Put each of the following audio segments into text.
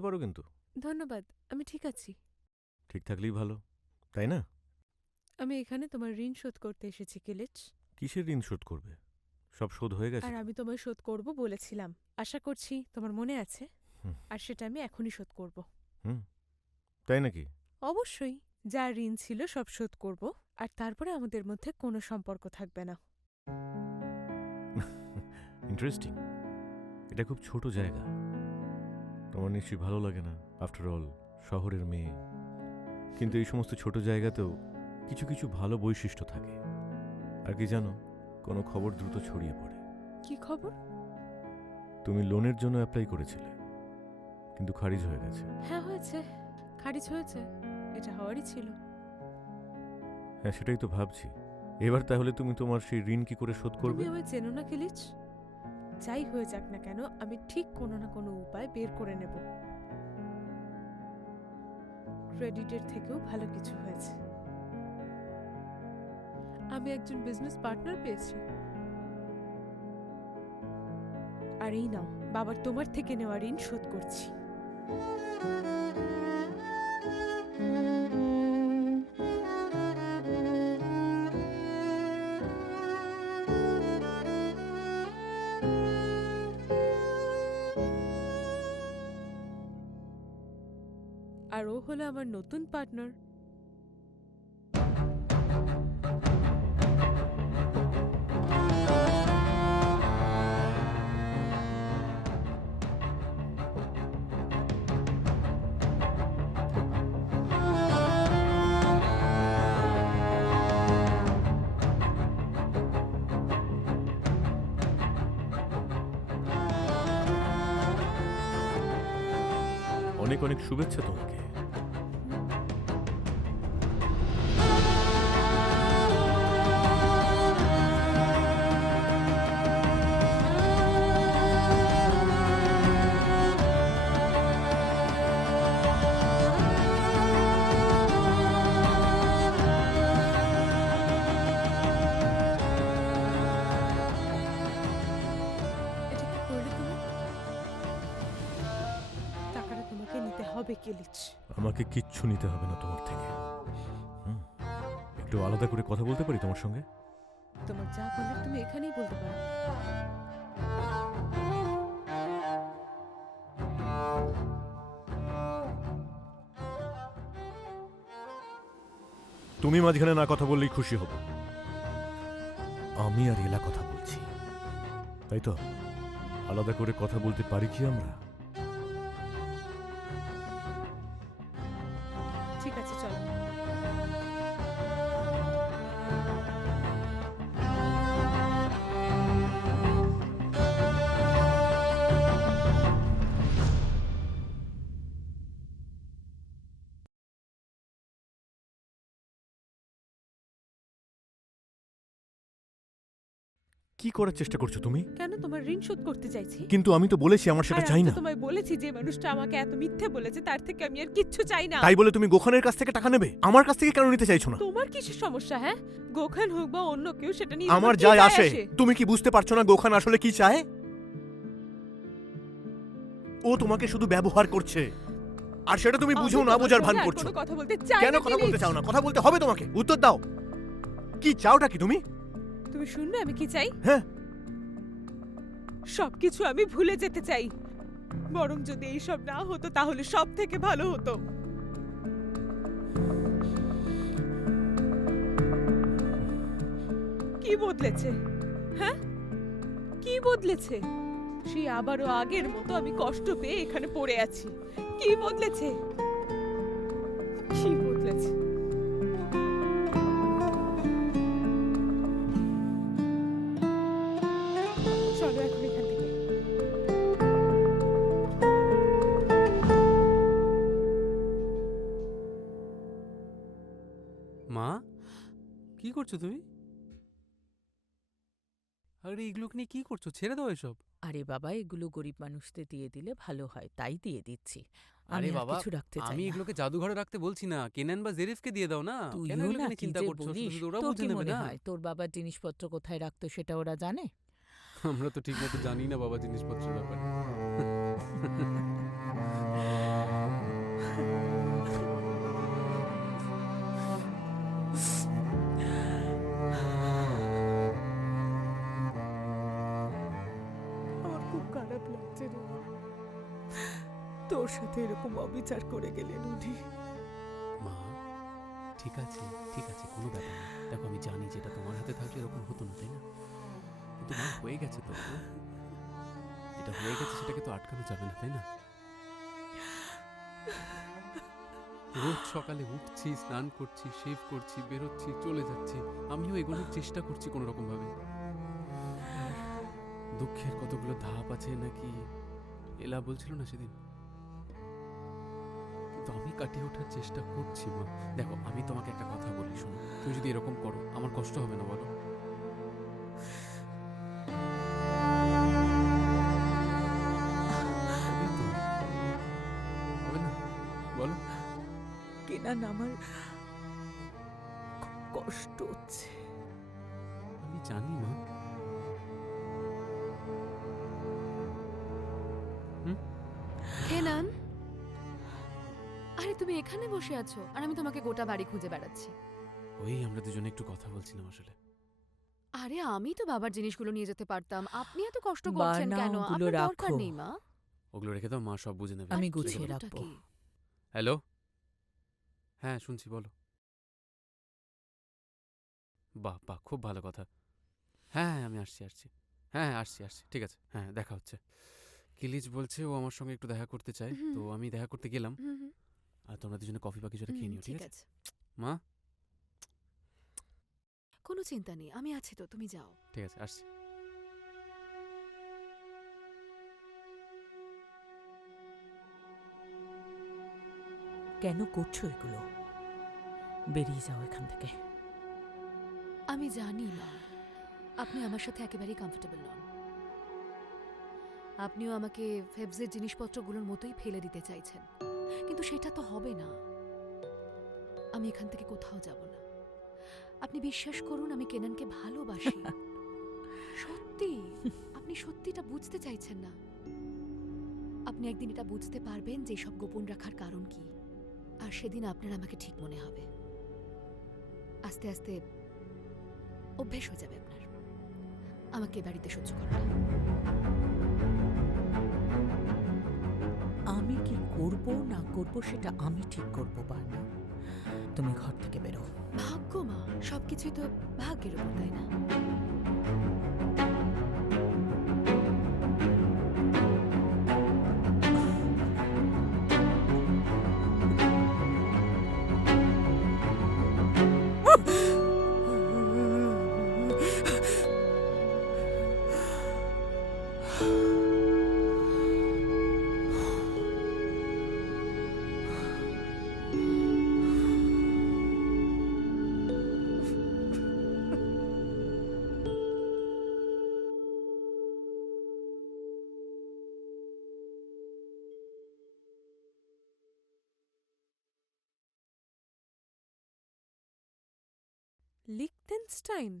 আসতে পারো কিন্তু। ধন্যবাদ, আমি ঠিক আছি। ঠিক থাকলেই ভালো, তাই না? আমি এখানে তোমার ঋণ শোধ করতে এসেছি কিলিচ। কিসের ঋণ শোধ করবে? সব শোধ হয়ে গেছে আর তো। আমি তোমায় শোধ করব বলেছিলাম, আশা করছি তোমার মনে আছে। হুম। আর সেটা আমি এখনই শোধ করব। হুম, তাই নাকি? অবশ্যই, যা ঋণ ছিল সব শোধ করব, আর তারপরে আমাদের মধ্যে কোনো সম্পর্ক থাকবে না। ইন্টারেস্টিং। এটা খুব ছোট জায়গা, তোমার নিশ্চয়ই ভালো লাগে না। আফটার অল শহরের মেয়ে। কিন্তু এই সমস্ত ছোট জায়গাতেও কিছু কিছু ভালো বৈশিষ্ট্য থাকে। আর কি জানো, কোনো খবর দ্রুত ছড়িয়ে পড়ে। কি খবর? তুমি লোনের জন্য অ্যাপ্লাই করেছিলে, কিন্তু খারিজ হয়ে গেছে। হ্যাঁ হয়েছে, খারিজ হয়েছে, এটা হওয়ারই ছিল। হ্যাঁ, সেটাই তো ভাবছি। এবার তাহলে তুমি তোমার সেই ঋণ কি করে শোধ করবে? তুমি আমায় চেনো না কিলিচ। যাই হয়ে যাক না কেন, আমি ঠিক কোনো না কোনো উপায় বের করে নেব। ক্রেডিটের থেকেও ভালো কিছু হয়েছে। আমি একজন বিজনেস পার্টনার পেয়েছি। আর এই নাও, বাবার তোমার থেকে নেওয়া ঋণ শোধ করছি। আর ও হলো আমার নতুন পার্টনার। অনেক অনেক শুভেচ্ছা তোমাকে। এটা কি করলে তুমি? টাকাটা তোমাকে নিতে হবে কিলিচ। আমাকে কিচ্ছু নিতে হবে না তোমার থেকে। হুম, একটু আলাদা করে কথা বলতে পারি তোমার সঙ্গে? তোমার যা বলার তুমি এখানেই বলতে পারো। তুমি মাঝখানে না কথা বললেই খুশি হব। আমি আর এলা কথা বলছি, তাই তো? আলাদা করে কথা বলতে পারি কি আমরা? ঠিক আছে, চলো। কি করার চেষ্টা করছো তুমি? কেন তোমার ঋণ শোধ করতে চাইছি। কিন্তু আমি তো বলেছি আমার সেটা আর চাই আমি না। তো তোমায় বলেছি যে মানুষটা আমাকে এত মিথ্যে বলেছে তার থেকে আমি আর কিচ্ছু চাই না। তাই বলে তুমি গোখানের কাছ থেকে টাকা নেবে? আমার কাছ থেকে কেন নিতে চাইছো না? তোমার কিসের সমস্যা? হ্যাঁ, গোখান হোক বা অন্য কেউ, সেটা নিয়ে আমার তোমার কি যায় যায় আসে। তুমি কি বুঝতে পারছো না গোখান আসলে কি চায়? ও তোমাকে শুধু ব্যবহার করছে, আর সেটা তুমি আমি বুঝেও না তোমার বোঝার ভান সঙ্গে আর করছো। কোনো কথা বলতে চাই কেন না, কথা বলতে কিলিচ। চাও না? কথা বলতে হবে তোমাকে। উত্তর দাও, কি চাওটা কি তুমি? তুমি শুনবে আমি কি চাই? হ্যাঁ, সবকিছু আমি ভুলে যেতে চাই। বরং যদি এইসব না হতো তাহলে সব থেকে ভালো হতো। কি বদলেছে? হ্যাঁ, কি বদলেছে? সেই আবারও আগের মতো আমি কষ্ট পেয়ে এখানে পড়ে আছি। কি বদলেছে? কি বদলেছে? চলো এখন এখান থেকে। মা, কি করছো তুমি? আরে এগুলোকে নিয়ে কি করছো? ছেড়ে দাও এসব। আরে বাবা, এগুলো গরিব মানুষদের দিয়ে দিলে ভালো হয়, তাই দিয়ে দিচ্ছি। আরে আমি আর বাবা, কিছু রাখতে চাই আমি না। এগুলোকে জাদুঘরে রাখতে বলছি না, কেনান বা জেরিফকে দিয়ে দাও না। কেন তুইও এগুলোকে না নিয়ে কি চিন্তা যে করছো? শুধু বলিস, শুধু ওরা তোর বুঝে কি নেবে মনে না। হয় তোর বাবার জিনিসপত্র কোথায় রাখতো সেটা ওরা জানে? আমরা তো ঠিক মতো জানি না বাবা জিনিসপত্রের ব্যাপারে। আমার খুব খারাপ লাগছে রে, তোর সাথে এরকম অবিচার করে গেলেন উনি। মা ঠিক আছে ঠিক আছে, কোনো ব্যাপার না। দেখো আমি জানি যেটা তোমার হাতে থাকলে এরকম হতো না, তাই না? কিন্তু মা হয়ে গেছে তো, যেটা হয়ে গেছে সেটাকে তো আটকানো যাবে না, তাই না? রোজ সকালে উঠছি, স্নান করছি, শেভ করছি, বেরোচ্ছি, চলে যাচ্ছি, আমিও এগোনোর চেষ্টা করছি কোনো রকম ভাবে। দুঃখের কতগুলো ধাপ আছে নাকি এলা বলছিল না সেদিন, কিন্তু আমি কাটিয়ে ওঠার চেষ্টা করছি মা। দেখো আমি তোমাকে একটা কথা বলি, শোনো, তুমি যদি এরকম করো আমার কষ্ট হবে না বলো? হবে তো? হবে না বলো? কেনান, আমার খুব কষ্ট হচ্ছে। আমি জানি মা। কেনান, আরে তুমি এখানে বসে আছো আর আমি তোমাকে গোটা বাড়ি খুঁজে বেড়াচ্ছি। ওই আমরা দুজনে একটু কথা বলছিলাম আসলে। আরে আমি তো বাবার জিনিসগুলো নিয়ে যেতে পারতাম, আপনি এত কষ্ট করছেন বানা, কেন? ওগুলো আপনার দরকার রাখো। নেই মা। ওগুলো রেখে দাও, মা সব বুঝে নেবে। আমি আর কি গুছিয়ে ওটা রাখবো। কি? হ্যালো, হ্যাঁ শুনছি, বলো। বাহ বাহ, খুব ভালো কথা। হ্যাঁ হ্যাঁ আমি আসছি আসছি। হ্যাঁ হ্যাঁ আসছি আসছি, ঠিক আছে, হ্যাঁ দেখা হচ্ছে। কিলিজ বলছে ও আমার সঙ্গে একটু দেখা করতে চায়, হুম। তো আমি দেখা করতে গেলাম। হুম, হুম, আর তোমরা দুজনে কফি বা কিছু একটা খেয়ে হুম, নিও, ঠিক ঠিক আছে? আছে, মা কোনো চিন্তা নেই, আমি আছি তো, তুমি যাও। ঠিক আছে, আসছি। কেন করছো এগুলো? বেরিয়ে যাও এখান থেকে। আমি জানি মা, আপনি আমার সাথে একেবারেই কমফোর্টেবল নন। আপনিও আমাকে ফেবজের জিনিসপত্রগুলোর মতোই ফেলে দিতে চাইছেন, কিন্তু সেটা তো হবে না। আমি এখান থেকে কোথাও যাব না। আপনি বিশ্বাস করুন, আমি কেনানকে ভালোবাসি। সত্যি, আপনি সত্যিটা বুঝতে চাইছেন না। আপনি একদিন এটা বুঝতে পারবেন যে সব গোপন রাখার কারণ কি, আর সেদিন আপনার আমাকে ঠিক মনে হবে। আস্তে আস্তে অভ্যেস হয়ে যাবে আপনার আমাকে এ বাড়িতে সহ্য করা। আমি কি করব না করব সেটা আমি ঠিক করব, বানা। তুমি ঘর থেকে বেরো। ভাগ্য মা, সবকিছুই তো ভাগ্যের উপর, তাই না? লিখটেনস্টাইন?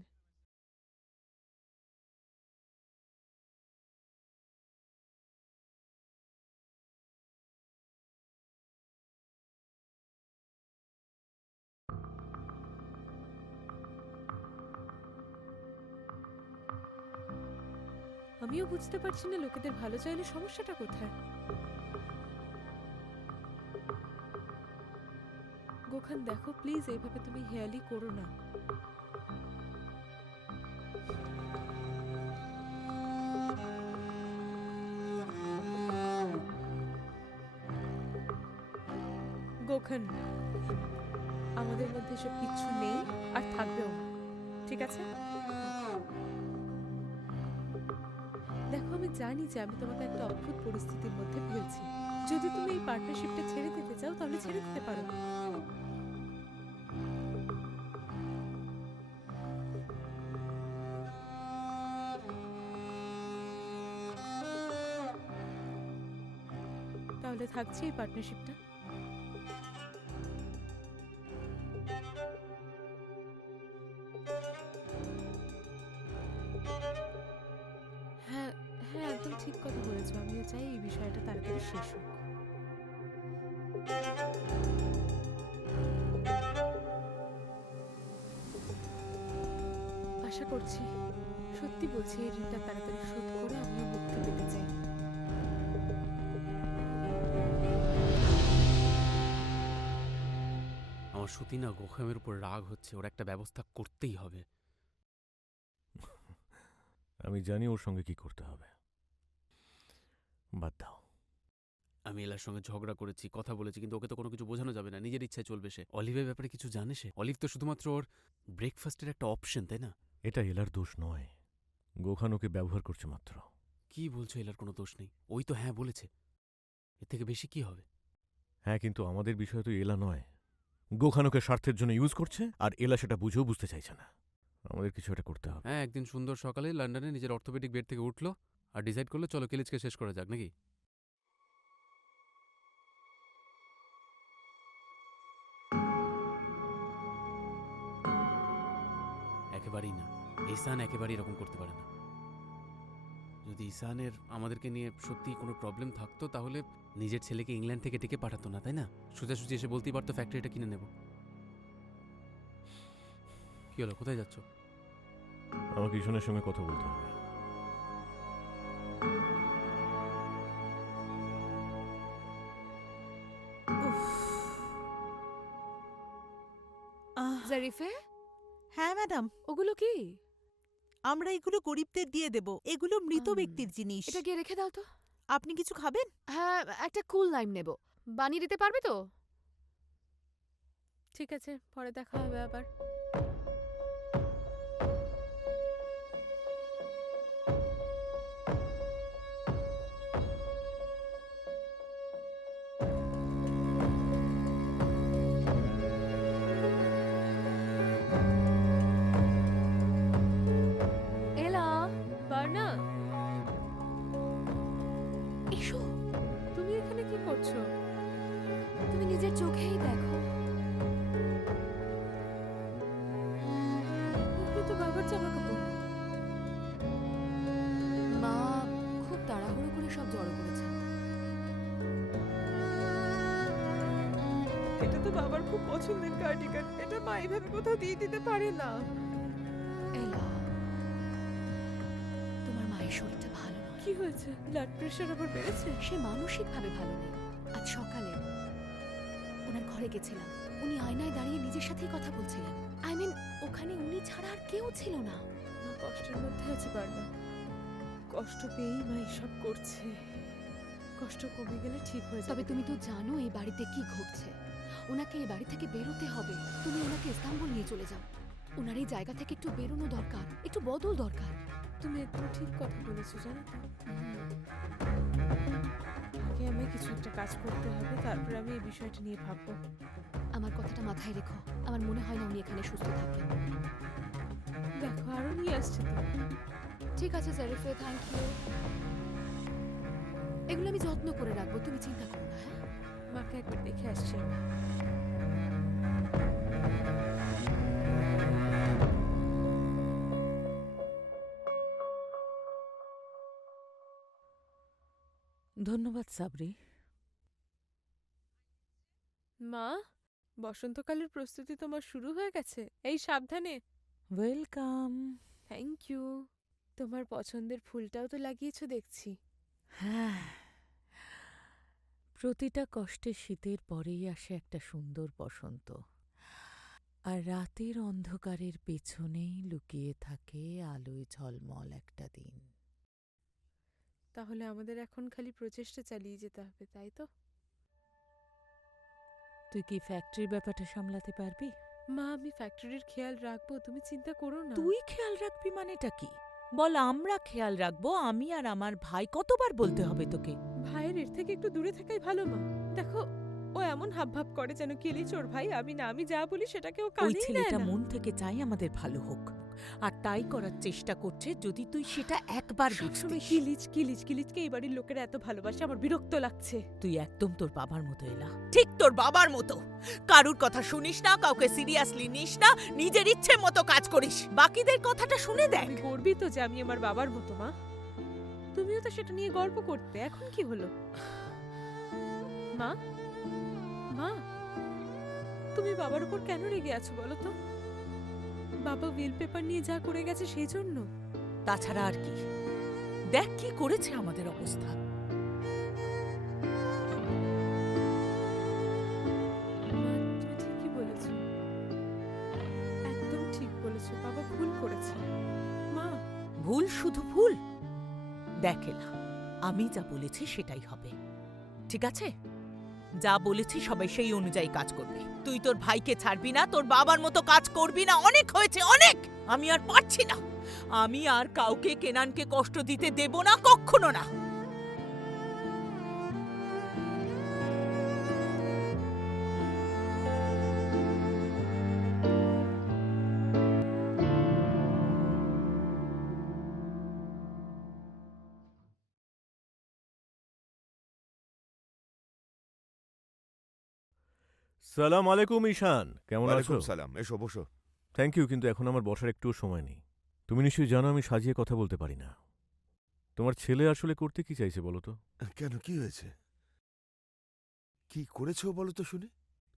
আমিও বুঝতে পারছি না লোকেদের ভালো চাইলে সমস্যাটা কোথায়। গোখান দেখো প্লিজ, এইভাবে তুমি হেয়ালি করো না। গোখান, আমাদের মধ্যে সব কিচ্ছু নেই আর থাকবেও না, ঠিক আছে? দেখো আমি জানি যে আমি তোমাকে একটা অদ্ভুত পরিস্থিতির মধ্যে ফেলছি। যদি তুমি এই পার্টনারশিপটা ছেড়ে দিতে চাও তাহলে ছেড়ে দিতে পারো। তাহলে থাকছে এই পার্টনারশিপটা। হ্যাঁ হ্যাঁ, একদম ঠিক কথা বলেছো। আমিও চাই এই বিষয়টা তাড়াতাড়ি শেষ হোক। আশা করছি, সত্যি বলছি, এই ঋণটা তাড়াতাড়ি শোধ করে আমিও মুক্তি পেতে চাই। আমার সত্যি না গোখামের উপর রাগ হচ্ছে, ওর একটা ব্যবস্থা করতেই হবে। আমি জানি ওর সঙ্গে কি করতে হবে। বাদ দাও। আমি এলার সঙ্গে ঝগড়া করেছি, কথা বলেছি, কিন্তু ওকে তো কোনো কিছু বোঝানো যাবে না, নিজের ইচ্ছায় চলবে সে। অলিভের ব্যাপারে কিছু জানে সে? অলিভ তো শুধুমাত্র ওর ব্রেকফাস্টের একটা অপশন, তাই না? এটা এলার দোষ নয়, গোখান ওকে ব্যবহার করছে মাত্র। কি বলছো? এলার কোনো দোষ নেই, ওই তো হ্যাঁ বলেছে। এর থেকে বেশি কি হবে? হ্যাঁ, কিন্তু আমাদের বিষয় তো এলা নয়। গোখান ওকে স্বার্থের জন্য ইউজ করছে, আর এলা সেটা বুঝেও বুঝতে চাইছে না। আমাদের কিছু একটা করতে হবে। হ্যাঁ, একদিন সুন্দর সকালে লন্ডনে নিজের অর্থোপেডিক বেড থেকে উঠলো আর ডিসাইড করলো চলো কেলিজকে শেষ করা যাক, নাকি? একেবারেই না, ইসান একেবারেই এরকম করতে পারে না। যদি ইসানের আমাদেরকে নিয়ে সত্যি কোনো প্রবলেম থাকতো তাহলে নিজের ছেলেকে ইংল্যান্ড থেকে ডেকে পাঠাতো না, তাই না? সোজাসুজি এসে বলতেই পারতো ফ্যাক্টরিটা কিনে নেব। কি হলো, কোথায় যাচ্ছ? আমাকে ঈশানের সঙ্গে কথা বলতে হবে। জারিফে, হ্যাঁ ম্যাডাম, ওগুলো কি? আমরা এগুলো গরিবদের দিয়ে দেব। এগুলো মৃত ব্যক্তির জিনিস। এটা গিয়ে রেখে দাও তো। আপনি কিছু খাবেন? হ্যাঁ, একটা কুল লাইম নেব। বানিয়ে দিতে পারবে তো? ঠিক আছে, পরে দেখা হবে আবার। এলা, বার্না, এসো। তুমি এখানে কি করছো? তুমি নিজের চোখেই দেখো। এগুলো তো বাবার জামা কাপড়। মা খুব তাড়াহুড়ো করে সব জড়ো করেছে। এটা তো বাবার খুব পছন্দের কার্ডিগান। এটা মা এইভাবে কোথাও দিয়ে দিতে পারে না। এলা, তোমার মায়ের শরীরটা ভালো নয়। কি হয়েছে? ব্লাড প্রেশার আবার বেড়েছে? সে মানসিকভাবে ভালো নেই। আজ সকালে ওনার ঘরে গেছিলাম, উনি আয়নায় দাঁড়িয়ে নিজের সাথেই কথা বলছিলেন। আই মিন, ওখানে উনি ছাড়া আর কেউ ছিল না। মা কষ্টের মধ্যে আছে বার্না। কষ্ট পেয়েই মা এসব করছে। কষ্ট কমে গেলে ঠিক হয়ে তবে যাবে। তুমি তো জানো এই বাড়িতে কি ঘটছে। ওনাকে এই বাড়ি থেকে বেরোতে হবে। তুমি ওনাকে ইস্তাম্বুল নিয়ে চলে যাও। ওনার এই জায়গা থেকে একটু বেরোনো দরকার, একটু বদল দরকার। তুমি একদম ঠিক কথা বলেছো, জানো তো। আগে আমায় কিছু একটা কাজ করতে হবে, তারপর আমি এই বিষয়টা নিয়ে ভাববো। আমার কথাটা মাথায় রেখো। আমার মনে হয় না উনি এখানে সুস্থ থাকবেন। দেখো, আরো নিয়ে আসছে তো। ঠিক আছে জারিফে, থ্যাংক ইউ। এগুলো আমি যত্ন করে রাখবো, তুমি চিন্তা করো না। হ্যাঁ, মাকে একবার দেখে আসছি আমি। ধন্যবাদ সাবরি। মা, বসন্তকালের প্রস্তুতি তোমার শুরু হয়ে গেছে। এই সাবধানে। ওয়েলকাম। Thank you. তোমার পছন্দের ফুলটাও তো লাগিয়েছো দেখছি। হ্যাঁ, প্রতিটা কষ্টের শীতের পরেই আসে একটা সুন্দর বসন্ত, আর রাতের অন্ধকারের পেছনেই লুকিয়ে থাকে আলোয় ঝলমল একটা দিন। তাহলে আমাদের এখন খালি প্রচেষ্টা চালিয়ে যেতে হবে, তাই তো? তুই কি ফ্যাক্টরির ব্যাপারটা সামলাতে পারবি? মা, আমি ফ্যাক্টরির খেয়াল রাখবো, তুমি চিন্তা করো না। তুই খেয়াল রাখবি মানেটা কি? বল আমরা খেয়াল রাখবো, আমি আর আমার ভাই। কতবার বলতে হবে তোকে? ভাইয়ের এর থেকে একটু দূরে থাকাই ভালো মা। দেখো, ও এমন হাবভাব করে যেন কেলি চোর ভাই। আমি যা বলি সেটাকে ও ওই কানেই নেয় ছেলেটা না। মন থেকে চাই আমাদের ভালো হোক, আর তাই করার চেষ্টা করছে। যদি তুই সেটা একবার সবসময় বুঝতিস। কিলিচকে এই বাড়ির লোকেরা এত ভালোবাসে, আমার বিরক্ত লাগছে। তুই একদম তোর বাবার মতো এলা, ঠিক তোর বাবার মতো। কারুর কথা শুনিস না, কাউকে সিরিয়াসলি নিস না, নিজের ইচ্ছে মতো কাজ করিস। বাকিদের কথাটা শুনে দেখ। আমি গর্বিত যে আমি আমার বাবার মতো মা। তুমিও তো সেটা নিয়ে গর্ব করতে, এখন কি হলো? মা, তুমি বাবার উপর কেন রেগে আছো বলো তো? বাবা উইল পেপার নিয়ে যা করে গেছে সেই জন্য? তাছাড়া আর কি? দেখ কি করেছে আমাদের অবস্থা। মা, তুমি ঠিকই বলেছো, একদম ঠিক বলেছো, বাবা ভুল করেছে। মা, ভুল শুধু ভুল? দেখ এলা, আমি যা বলেছি সেটাই হবে, ঠিক আছে? যা বলেছি সবাই সেই অনুযায়ী কাজ করবে। তুই তোর ভাইকে ছাড়বি না, তোর বাবার মতো কাজ করবি না। অনেক হয়েছে, অনেক। আমি আর পারছি না। আমি আর কাউকে কেনানকে কষ্ট দিতে দেব না, কখনো না। সালাম আলাইকুম ঈশান, কেমন আছো? ওয়ালাইকুম সালাম, এসো বসো। থ্যাংক ইউ, কিন্তু এখন আমার বসার একটুও সময় নেই। তুমি নিশ্চয়ই জানো আমি সাজিয়ে কথা বলতে পারি না। তোমার ছেলে আসলে করতে কি চাইছে বলো তো? কেন, কি হয়েছে? কি করেছো বলো তো শুনি?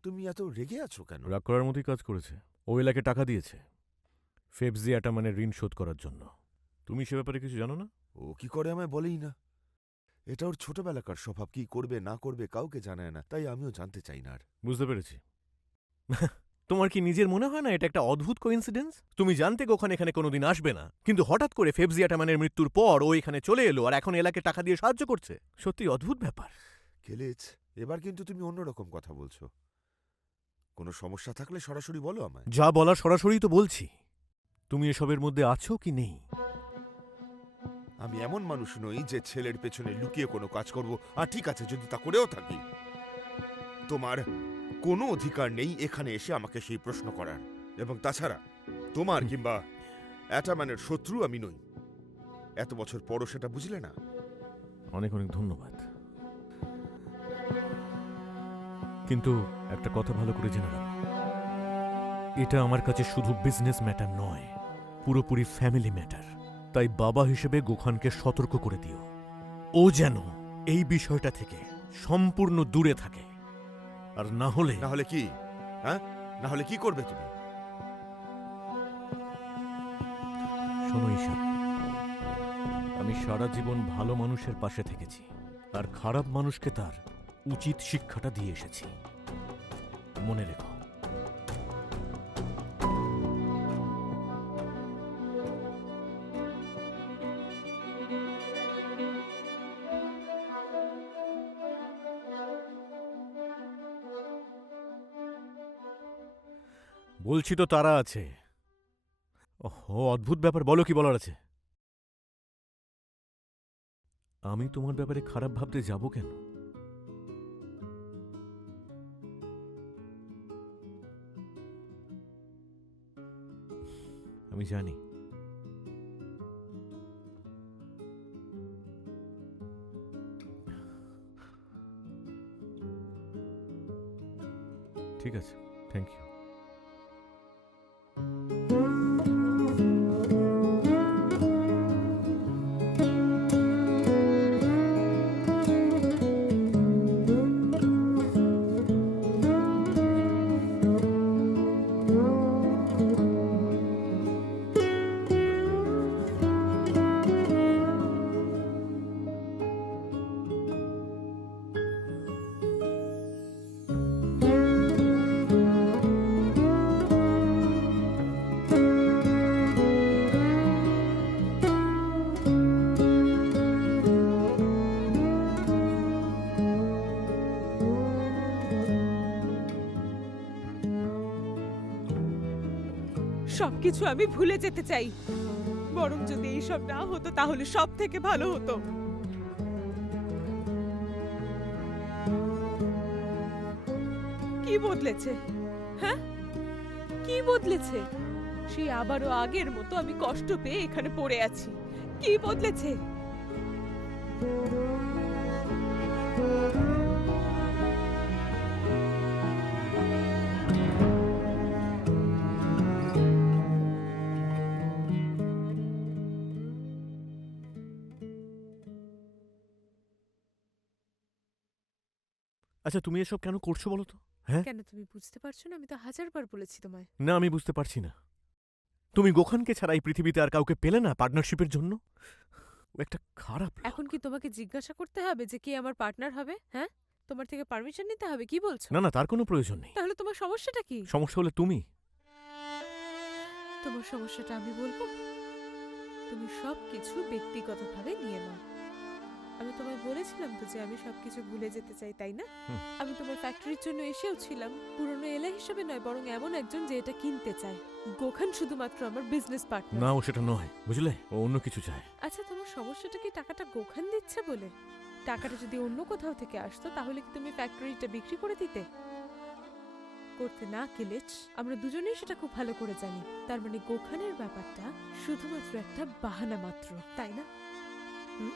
তুমি এত রেগে আছো কেন? রাগ করার মতোই কাজ করেছে। ও এলাকে টাকা দিয়েছে ফেবজি অ্যাটামানের ঋণ শোধ করার জন্য। তুমি সে ব্যাপারে কিছু জানো না? ও কি করে আমায় বলেই না। এটা ওর ছোটবেলাকার স্বভাব, কি করবে না করবে কাউকে জানায় না, তাই আমিও জানতে চাই না আর। বুঝতে পেরেছি। তোমার কি নিজের মনে হয় না এটা একটা অদ্ভুত কোইন্সিডেন্স? তুমি জানতে গোখান এখানে কোনোদিন আসবে না, কিন্তু হঠাৎ করে ফেবজি অ্যাটামানের মৃত্যুর পর ও এখানে চলে এলো আর এখন এলাকে টাকা দিয়ে সাহায্য করছে। সত্যি অদ্ভুত ব্যাপার। কেলেজ, এবার কিন্তু তুমি অন্যরকম কথা বলছো। কোনো সমস্যা থাকলে সরাসরি বলো আমায়। যা বলার সরাসরি তো বলছি। তুমি এসবের মধ্যে আছো কি নেই? আমি এমন মানুষ নই যে ছেলের পেছনে লুকিয়ে কোনো কাজ করব। আর ঠিক আছে, যদি তা করেও থাকি, তোমার কোনো অধিকার নেই এখানে এসে আমাকে সেই প্রশ্ন করার। এবং তাছাড়া তোমার কিংবা অ্যাটাম্যানের শত্রু আমি নই। এত বছর পরও সেটা বুঝলে না? অনেক অনেক ধন্যবাদ, কিন্তু একটা কথা ভালো করে জেনে রাখো, এটা আমার কাছে শুধু বিজনেস ম্যাটার নয়, পুরোপুরি ফ্যামিলি ম্যাটার। তাই বাবা হিসেবে গোখানকে সতর্ক করে দিও, ও যেন এই বিষয়টা থেকে সম্পূর্ণ দূরে থাকে। আর না হলে না হলে কি? হ্যাঁ, না হলে কি করবে তুমি? শোনো ঈশান, আমি সারা জীবন ভালো মানুষের পাশে থেকেছি আর খারাপ মানুষকে তার উচিত শিক্ষাটা দিয়ে এসেছি, মনে রেখো। বলছি তো তারা আছে। ও অদ্ভুত ব্যাপার, বলো কি বলার আছে? আমি তোমার ব্যাপারে খারাপ ভাবতে যাব কেন? আমি জানি। ঠিক আছে, থ্যাংক ইউ। সবকিছু আমি ভুলে যেতে চাই, বরং যদি এইসব না হতো তাহলে সব থেকে ভালো হতো। কি বদলেছে? হ্যাঁ, কি বদলেছে? সে আবারও আগের মতো আমি কষ্ট পেয়ে এখানে পড়ে আছি। কি বদলেছে? আচ্ছা, তুমি এসব কেন করছো বলো তো? হ্যাঁ কেন তুমি বুঝতে পারছো না? আমি তো হাজারবার বলেছি তোমায়। না, আমি বুঝতে পারছি না। তুমি গোখানকে ছাড়া এই পৃথিবীতে আর কাউকে পেলে না পার্টনারশিপের জন্য? ও একটা খারাপ লোক। এখন কি তোমাকে জিজ্ঞাসা করতে হবে যে কে আমার পার্টনার হবে? হ্যাঁ, তোমার থেকে পারমিশন নিতে হবে? কি বলছো? না না, তার কোনো প্রয়োজন নেই। তাহলে তোমার সমস্যাটা কি? সমস্যা হলে তুমি। তোমার সমস্যাটা আমি বলবো? তুমি সবকিছু ব্যক্তিগতভাবে নিয়ে নাও। আমি তোমায় বলেছিলাম তো যে আমি সবকিছু ভুলে যেতে চাই, তাই না? হুম। আমি তোমার ফ্যাক্টরির জন্য এসেও ছিলাম, পুরনো এলা হিসেবে নয়, বরং এমন একজন যে এটা কিনতে চায়। গোখান শুধুমাত্র আমার বিজনেস পার্টনার। না, ও সেটা নয়, বুঝলে? ও অন্য কিছু চায়। আচ্ছা, তোমার সমস্যাটা কি টাকাটা গোখান দিচ্ছে বলে? টাকাটা যদি অন্য কোথাও থেকে আসতো তাহলে কি তুমি ফ্যাক্টরিটা বিক্রি করে দিতে? করতে না কিলেচ, আমরা দুজনেই সেটা খুব ভালো করে জানি। তার মানে গোখানের ব্যাপারটা শুধুমাত্র একটা বাহানা মাত্র, তাই না? হুম?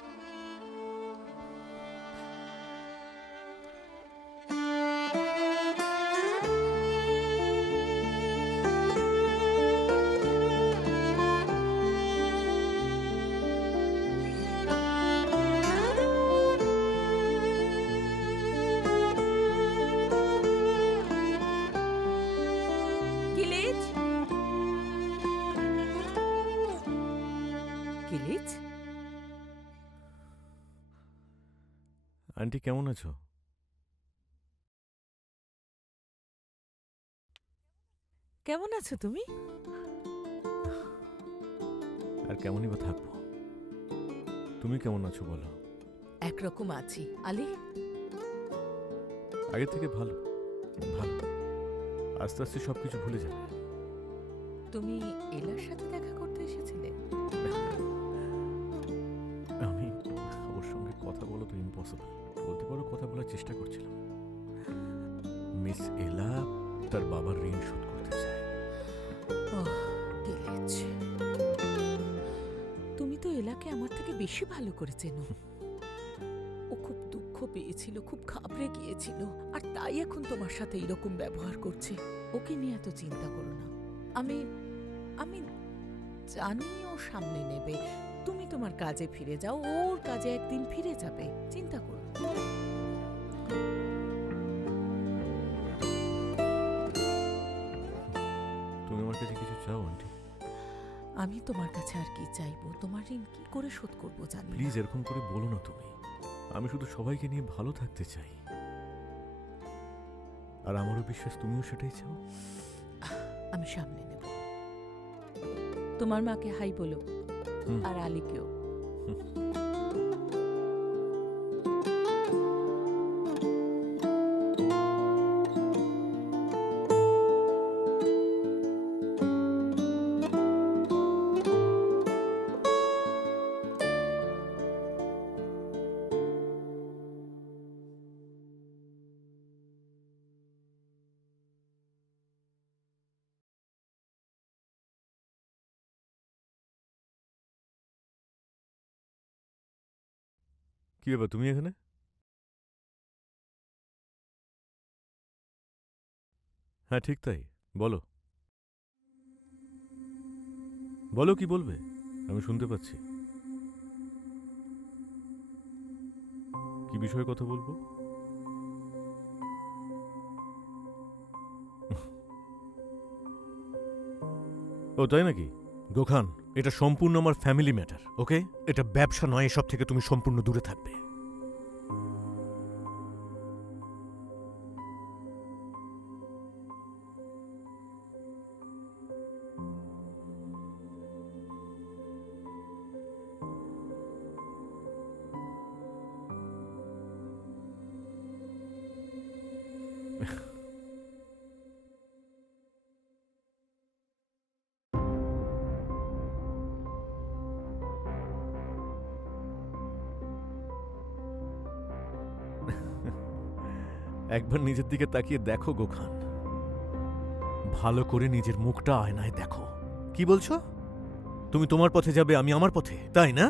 কিলিচ, কিলিচ, আন্টি কেমন আছো? কেমন আছো তুমি? আর কেমনই বা থাকবো। তুমি কেমন আছো বলো? একরকম আছি। আলি, আগের থেকে ভালো, ভালো। আস্তে আস্তে সবকিছু ভুলে যাবে। তুমি এলার সাথে দেখা করতে এসেছিলে? আমি ওর সঙ্গে কথা বলা তো ইম্পসিবল। বলতে পারো কথা বলার চেষ্টা করছিলাম। মিস এলা তার বাবার ঋণ শোধ করতে চায়। ওহ, কিলিচ, তুমি তো এলাকে আমার থেকে বেশি ভালো করে চেনো। ও খুব দুঃখ পেয়েছিল, খুব ঘাবড়ে গিয়েছিল, আর তাই এখন তোমার সাথে এরকম ব্যবহার করছে। ওকে নিয়ে এত চিন্তা করো না। আমি আমি জানি ও সামনে নেবে। তুমি তোমার কাজে ফিরে যাও, ওর কাজে একদিন ফিরে যাবে, চিন্তা করো না। তুমি আমার কাছে কিছু চাও আন্টি? আমি তোমার কাছে আর কি চাইবো? তোমার ঋণ কি করে শোধ করবো জানি না। প্লিজ এরকম করে বলো না তুমি। আমি শুধু সবাইকে নিয়ে ভালো থাকতে চাই, আর আমারও বিশ্বাস তুমিও সেটাই চাও। আমি সামনে নেব। তোমার মাকে হাই বলো, হুম। আর আলীকেও। কি ব্যাপার, তুমি এখানে? হ্যাঁ ঠিক তাই, বলো বলো, কি বলবে? আমি শুনতে পাচ্ছি। কি বিষয়ে কথা বলবো? ও তাই নাকি? গোখান, এটা সম্পূর্ণ আমার ফ্যামিলি ম্যাটার, ওকে? এটা ব্যবসা নয়, এসব থেকে তুমি সম্পূর্ণ দূরে থাকবে। একবার নিজের দিকে তাকিয়ে দেখো গোখান, ভালো করে নিজের মুখটা আয়নায় দেখো। কি বলছো? তুমি তোমার পথে যাবে, আমি আমার পথে, তাই না?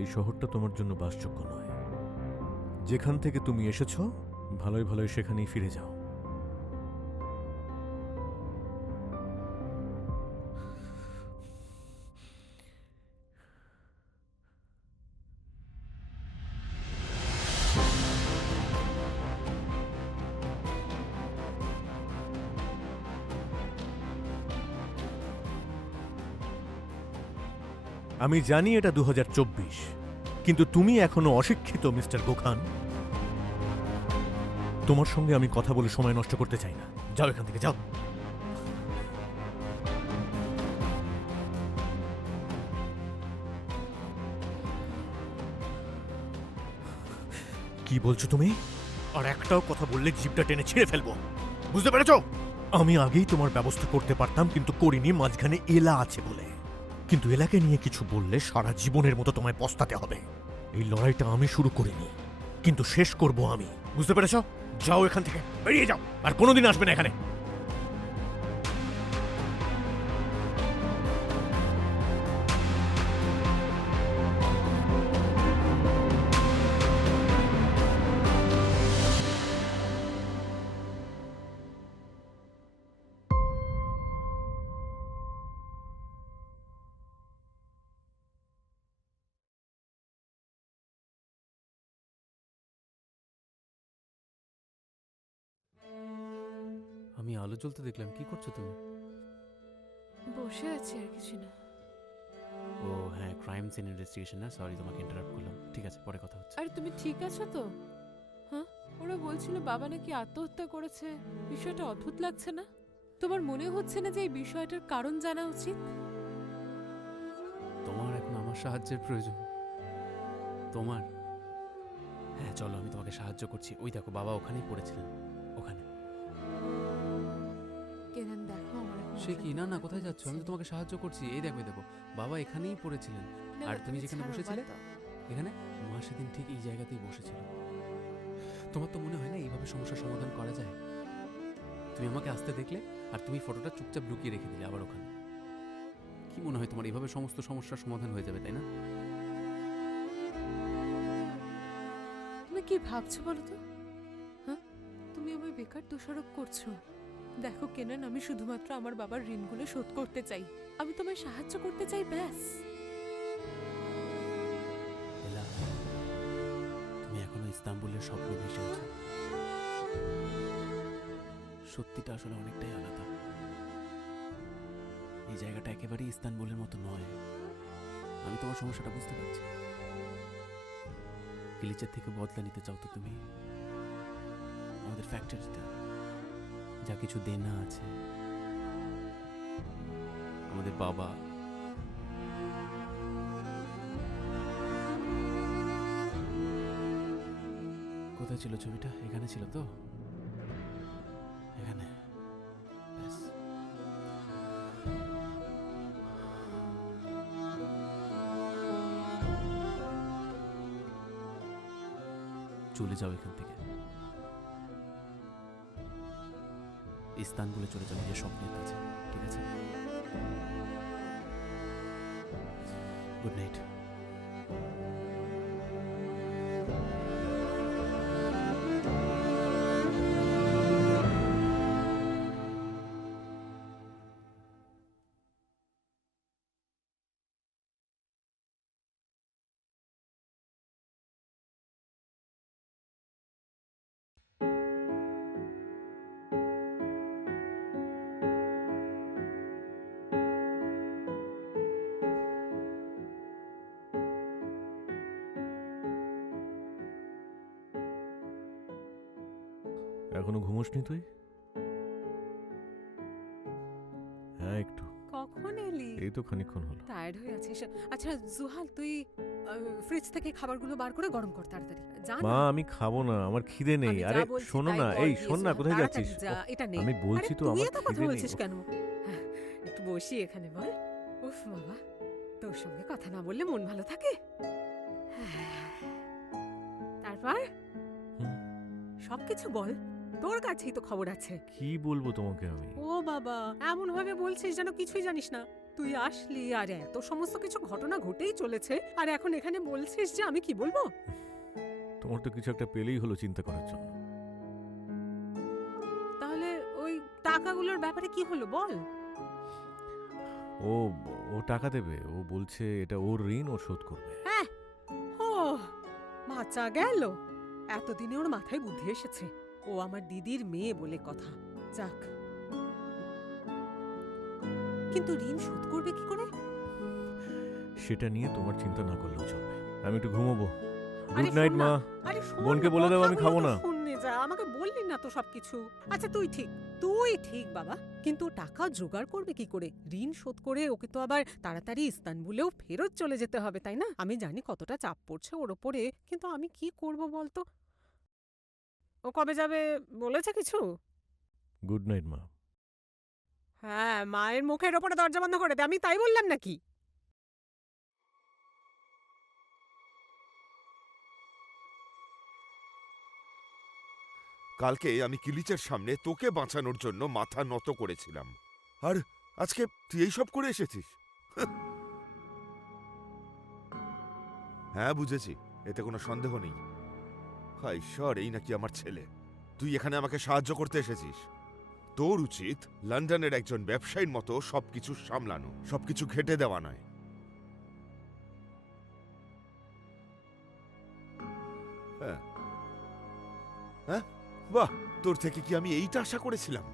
এই শহরটা তোমার জন্য বাসযোগ্য নয়। যেখান থেকে তুমি এসেছো ভালোই ভালোই সেখানেই ফিরে যাও। আমি জানি এটা 2024, কিন্তু তুমি এখনো অশিক্ষিত মিস্টার গোখান। তোমার সঙ্গে আমি কথা বলে সময় নষ্ট করতে চাই না। যাও এখান থেকে, যাও। কি বলছো তুমি? আর একটাও কথা বললে জিভটা টেনে ছিঁড়ে ফেলবো, বুঝতে পেরেছো? আমি আগেই তোমার ব্যবস্থা করতে পারতাম, কিন্তু করিনি, মাঝখানে এলা আছে বলে। কিন্তু এলাকে নিয়ে কিছু বললে সারা জীবনের মতো তোমায় পস্তাতে হবে। এই লড়াইটা আমি শুরু করিনি, কিন্তু শেষ করব আমি, বুঝতে পেরেছো? যাও এখান থেকে, বেরিয়ে যাও, আর কোনোদিন আসবে না এখানে। আমি আলো জ্বলতে দেখলাম, কি করছো তুমি? বসে আছি, আর কিছু না। ও হ্যাঁ, ক্রাইম সিন ইনভেস্টিগেশন না? সরি তোমাকে ইন্টারাপ্ট করলাম। ঠিক আছে, পরে কথা হচ্ছে। আরে তুমি ঠিক আছো তো? হ্যাঁ, ওরা বলছিল বাবা নাকি আত্মহত্যা করেছে। বিষয়টা অদ্ভুত লাগছে না? তোমার মনে হচ্ছে না যে এই বিষয়টার কারণ জানা উচিত? তোমার এখন আমার সাহায্যের প্রয়োজন? তোমার? হ্যাঁ চলো, আমি তোমাকে সাহায্য করছি। ওই দেখো, বাবা ওখানেই পড়েছিলেন, ওখানে। কেনান দেখো আমার এখন সে কি? না না, অশান্তি কোথায় যাচ্ছ? আমি তো লাগছে। তোমাকে সাহায্য করছি। এই দেখো, এই দেখো, বাবা এখানেই পড়েছিলেন। না, আর না, তুমি যেখানে ছাড়ো, বসেছিলে? বাদ দাও। এখানে মা সেদিন ঠিক এই জায়গাতেই বসেছিল। তোমার তো মনে হয় না এইভাবে সমস্যার সমাধান করা যায়? তুমি আমাকে আসতে দেখলে, আর তুমি ফটোটা চুপচাপ লুকিয়ে রেখে দিলে আবার ওখানে। কি মনে হয় তোমার এইভাবে সমস্ত সমস্যার সমাধান হয়ে যাবে, তাই না? তুমি কি ভাবছো বলো তো? হ্যাঁ, তুমি আমায় বেকার দোষারোপ করছো। দেখো কেনান, আমি শুধুমাত্র আমার বাবার ঋণগুলো শোধ করতে চাই। আমি তোমায় সাহায্য করতে চাই, ব্যাস। এলা, তুমি এখনো ইস্তাম্বুলের স্বপ্নে ভেসে আছো। সত্যিটা আসলে অনেকটাই আলাদা। এই জায়গাটা একেবারেই ইস্তানবুলের মতো নয়। আমি তোমার সমস্যাটা বুঝতে পারছি। কিলিচের থেকে বদলা নিতে চাও তো তুমি? আমাদের ফ্যাক্টরিতে যা কিছু দেনা আছে, আমাদের বাবা, কোথায় ছিল ছবিটা? এখানে ছিল তো, এখানে। ব্যাস। চলে যাও এখান থেকে, ইস্তানবুলে চলে যাও নিজের স্বপ্নের কাছে, ঠিক আছে? Good night. এখনো ঘুমোসনি তুই? হ্যাঁ, একটু। কখন এলি? এই তো খানিকক্ষণ হলো। টায়ার্ড হয়ে আছিস? আচ্ছা জুহাল, তুই ফ্রিজ থেকে খাবারগুলো বার করে গরম কর তাড়াতাড়ি। যা মা, না। আমি খাবো না, আমার খিদে নেই। আমি যা আরে বলছি শোনো তাই না, কর এই গিয়ে শোন না, জুহাল, কোথায় তাড়াতাড়ি যাচ্ছিস? যা, এটা নে। আমি বলছি তো, তুই আমার এত কথা খিদে নেই। বলছিস কেন? হ্যাঁ, একটু বসি এখানে, বল। উফ বাবা, তোর সঙ্গে কথা না বললে মন ভালো থাকে? তারপর হুম। সবকিছু বল, তোর কাছেই তো খবর আছে। কি বলবো তোমাকে আমি? ও বাবা, এমন ভাবে বলছিস যেন কিছুই জানিস না। তুই আসলি আর এত সমস্ত কিছু ঘটনা ঘটেই চলেছে, আর এখন এখানে বলছিস যে আমি কি বলবো? তোমার তো কিছু একটা পেলেই হলো চিন্তা করার জন্য। তাহলে ওই টাকাগুলোর ব্যাপারে কি হলো বল? ও ও টাকা দেবে। ও বলছে এটা ওর ঋণ, ও শোধ করবে। হ্যাঁ, ও বাঁচা গেল। এতদিনে ওর মাথায় বুদ্ধি এসেছে। ও আমার দিদির মেয়ে বলে কথা। যাক, কিন্তু ঋণ শোধ করবে কি করে? সেটা নিয়ে তোমার চিন্তা না করলেও চলবে। আমি একটু ঘুমোবো। আরে গুড নাইট শোন মা। না, আরে শোন বোনকে না, বলে দাও আমি কথাগুলো খাবো তো না। শুনে যা, আমাকে বললি না তো সবকিছু। আচ্ছা তুই ঠিক বাবা, কিন্তু ও টাকা জোগাড় করবে কি করে? ঋণ শোধ করে ওকে তো আবার তাড়াতাড়ি ইস্তানবুলেও ফেরত চলে যেতে হবে, তাই না? আমি জানি কতটা চাপ পড়ছে ওর ওপরে, কিন্তু আমি কি করব বলতো? ও কবে যাবে বলেছে কিছু? গুড নাইট মা। হ্যাঁ, মায়ের মুখের ওপরে দরজা বন্ধ করে দে, আমি তাই বললাম নাকি? কালকে আমি কিলিচের সামনে তোকে বাঁচানোর জন্য মাথা নত করেছিলাম, আর আজকে তুই এইসব করে এসেছিস। হ্যাঁ বুঝেছি, এতে কোনো সন্দেহ নেই। হায় ঈশ্বর, এই নাকি আমার ছেলে। তুই এখানে আমাকে সাহায্য করতে এসেছিস। তোর উচিত লন্ডনের একজন ব্যবসায়ীর মতো সবকিছু সামলানো, সবকিছু ঘেটে দেওয়া নয়। হ্যাঁ হ্যাঁ, বাহ, তোর থেকে কি আমি এইটা আশা করেছিলাম?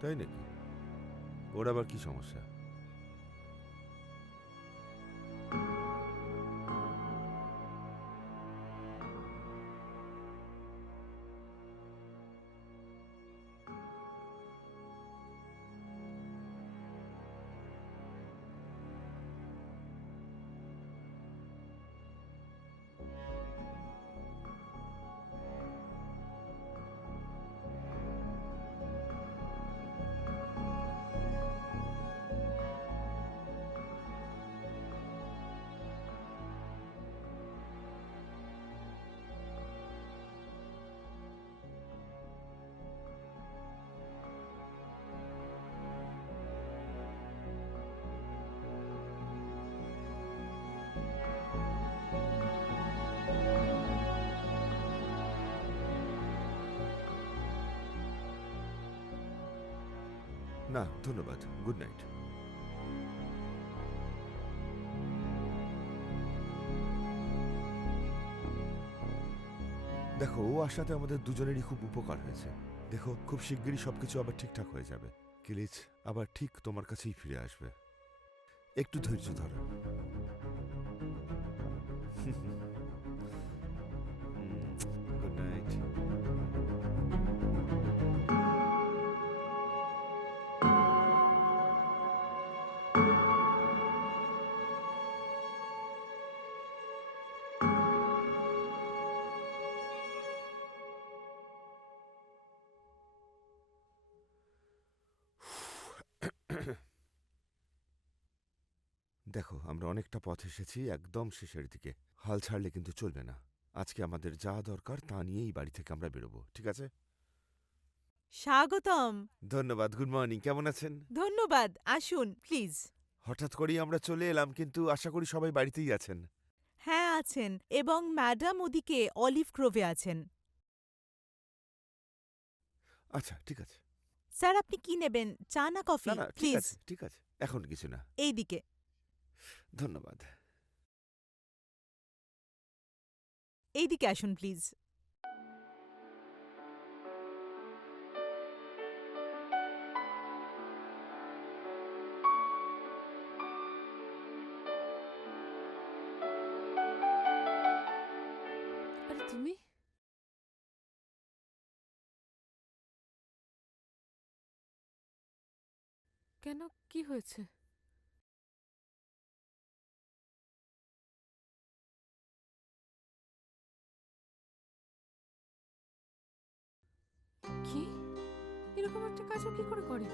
তাই নাকি? ওর আবার কি সমস্যা? না ধন্যবাদ, গুড নাইট। দেখো, ও আসাতে আমাদের দুজনেরই খুব উপকার হয়েছে। দেখো, খুব শিগগিরই সবকিছু আবার ঠিকঠাক হয়ে যাবে। কিলিচ আবার ঠিক তোমার কাছেই ফিরে আসবে। একটু ধৈর্য ধরো। Good night. দেখো, আমরা অনেকটা পথ এসেছি, একদম শেষের দিকে। হাল ছাড়লে কিন্তু চলবে না। আজকে আমাদের যা দরকার তা নিয়েই বাড়ি থেকে আমরা বেরোবো, ঠিক আছে? স্বাগতম। ধন্যবাদ। গুড মর্নিং, কেমন আছেন? ধন্যবাদ, আসুন প্লিজ। হঠাৎ করেই আমরা চলে এলাম, কিন্তু আশা করি সবাই বাড়িতেই আছেন। হ্যাঁ আছেন, এবং ম্যাডাম ওদিকে অলিভ গ্রোভে আছেন। আচ্ছা, ঠিক আছে। স্যার, আপনি কি নেবেন, চা না কফি? না না, ঠিক প্লিজ আছে, ঠিক আছে, এখন কিছু না। এইদিকে, ধন্যবাদ। এইদিকে আসুন প্লিজ। আরে তুমি? কেন, কি হয়েছে? কি? এরকম একটা কাজও কি করে করে?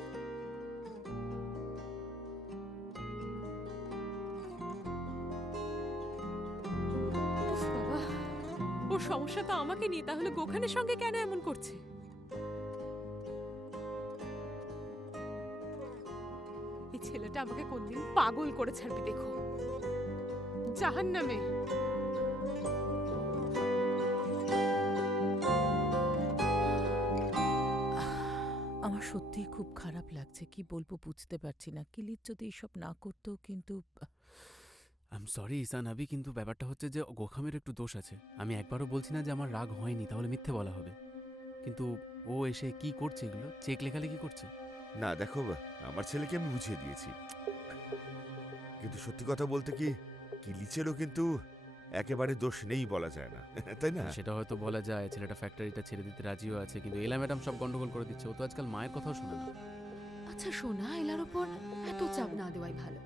উফ বাবা, ওর সমস্যা তো আমাকে নিয়ে, তাহলে গোখানের সঙ্গে কেন এমন করছে? এই ছেলেটা আমাকে কোনদিন পাগল করে ছাড়বে দেখো, জাহান্নামে। আমার সত্যিই খুব খারাপ লাগছে, কি বলবো বুঝতে পারছি না। কিলিচ যদি এসব না করতো, কিন্তু আই এম সরি ইসান আবি, কিন্তু ব্যাপারটা হচ্ছে যে গোখামের একটু দোষ আছে। আমি একবারও বলছি না যে আমার রাগ হয়নি, তাহলে মিথ্যে বলা হবে। কিন্তু ও এসে কি করছে এগুলো? চেক লেখালেখি করছে? না দেখো, আমার ছেলেকে আমি বুঝিয়ে দিয়েছি, কিন্তু সত্যি কথা বলতে কি কিলিচেরও কিন্তু একেবারে দোষ নেই বলা যায় না, তাই না? সেটা হয়তো বলা যায়, ছেলেটা ফ্যাক্টরিটা ছেড়ে দিতে রাজিও আছে, কিন্তু এলা ম্যাডাম সব গন্ডগোল করে দিচ্ছে। ও তো আজকাল মায়ের কথাও শোনে না। আচ্ছা সোনা, এলার ওপর এত চাপ না দেওয়াই ভালো।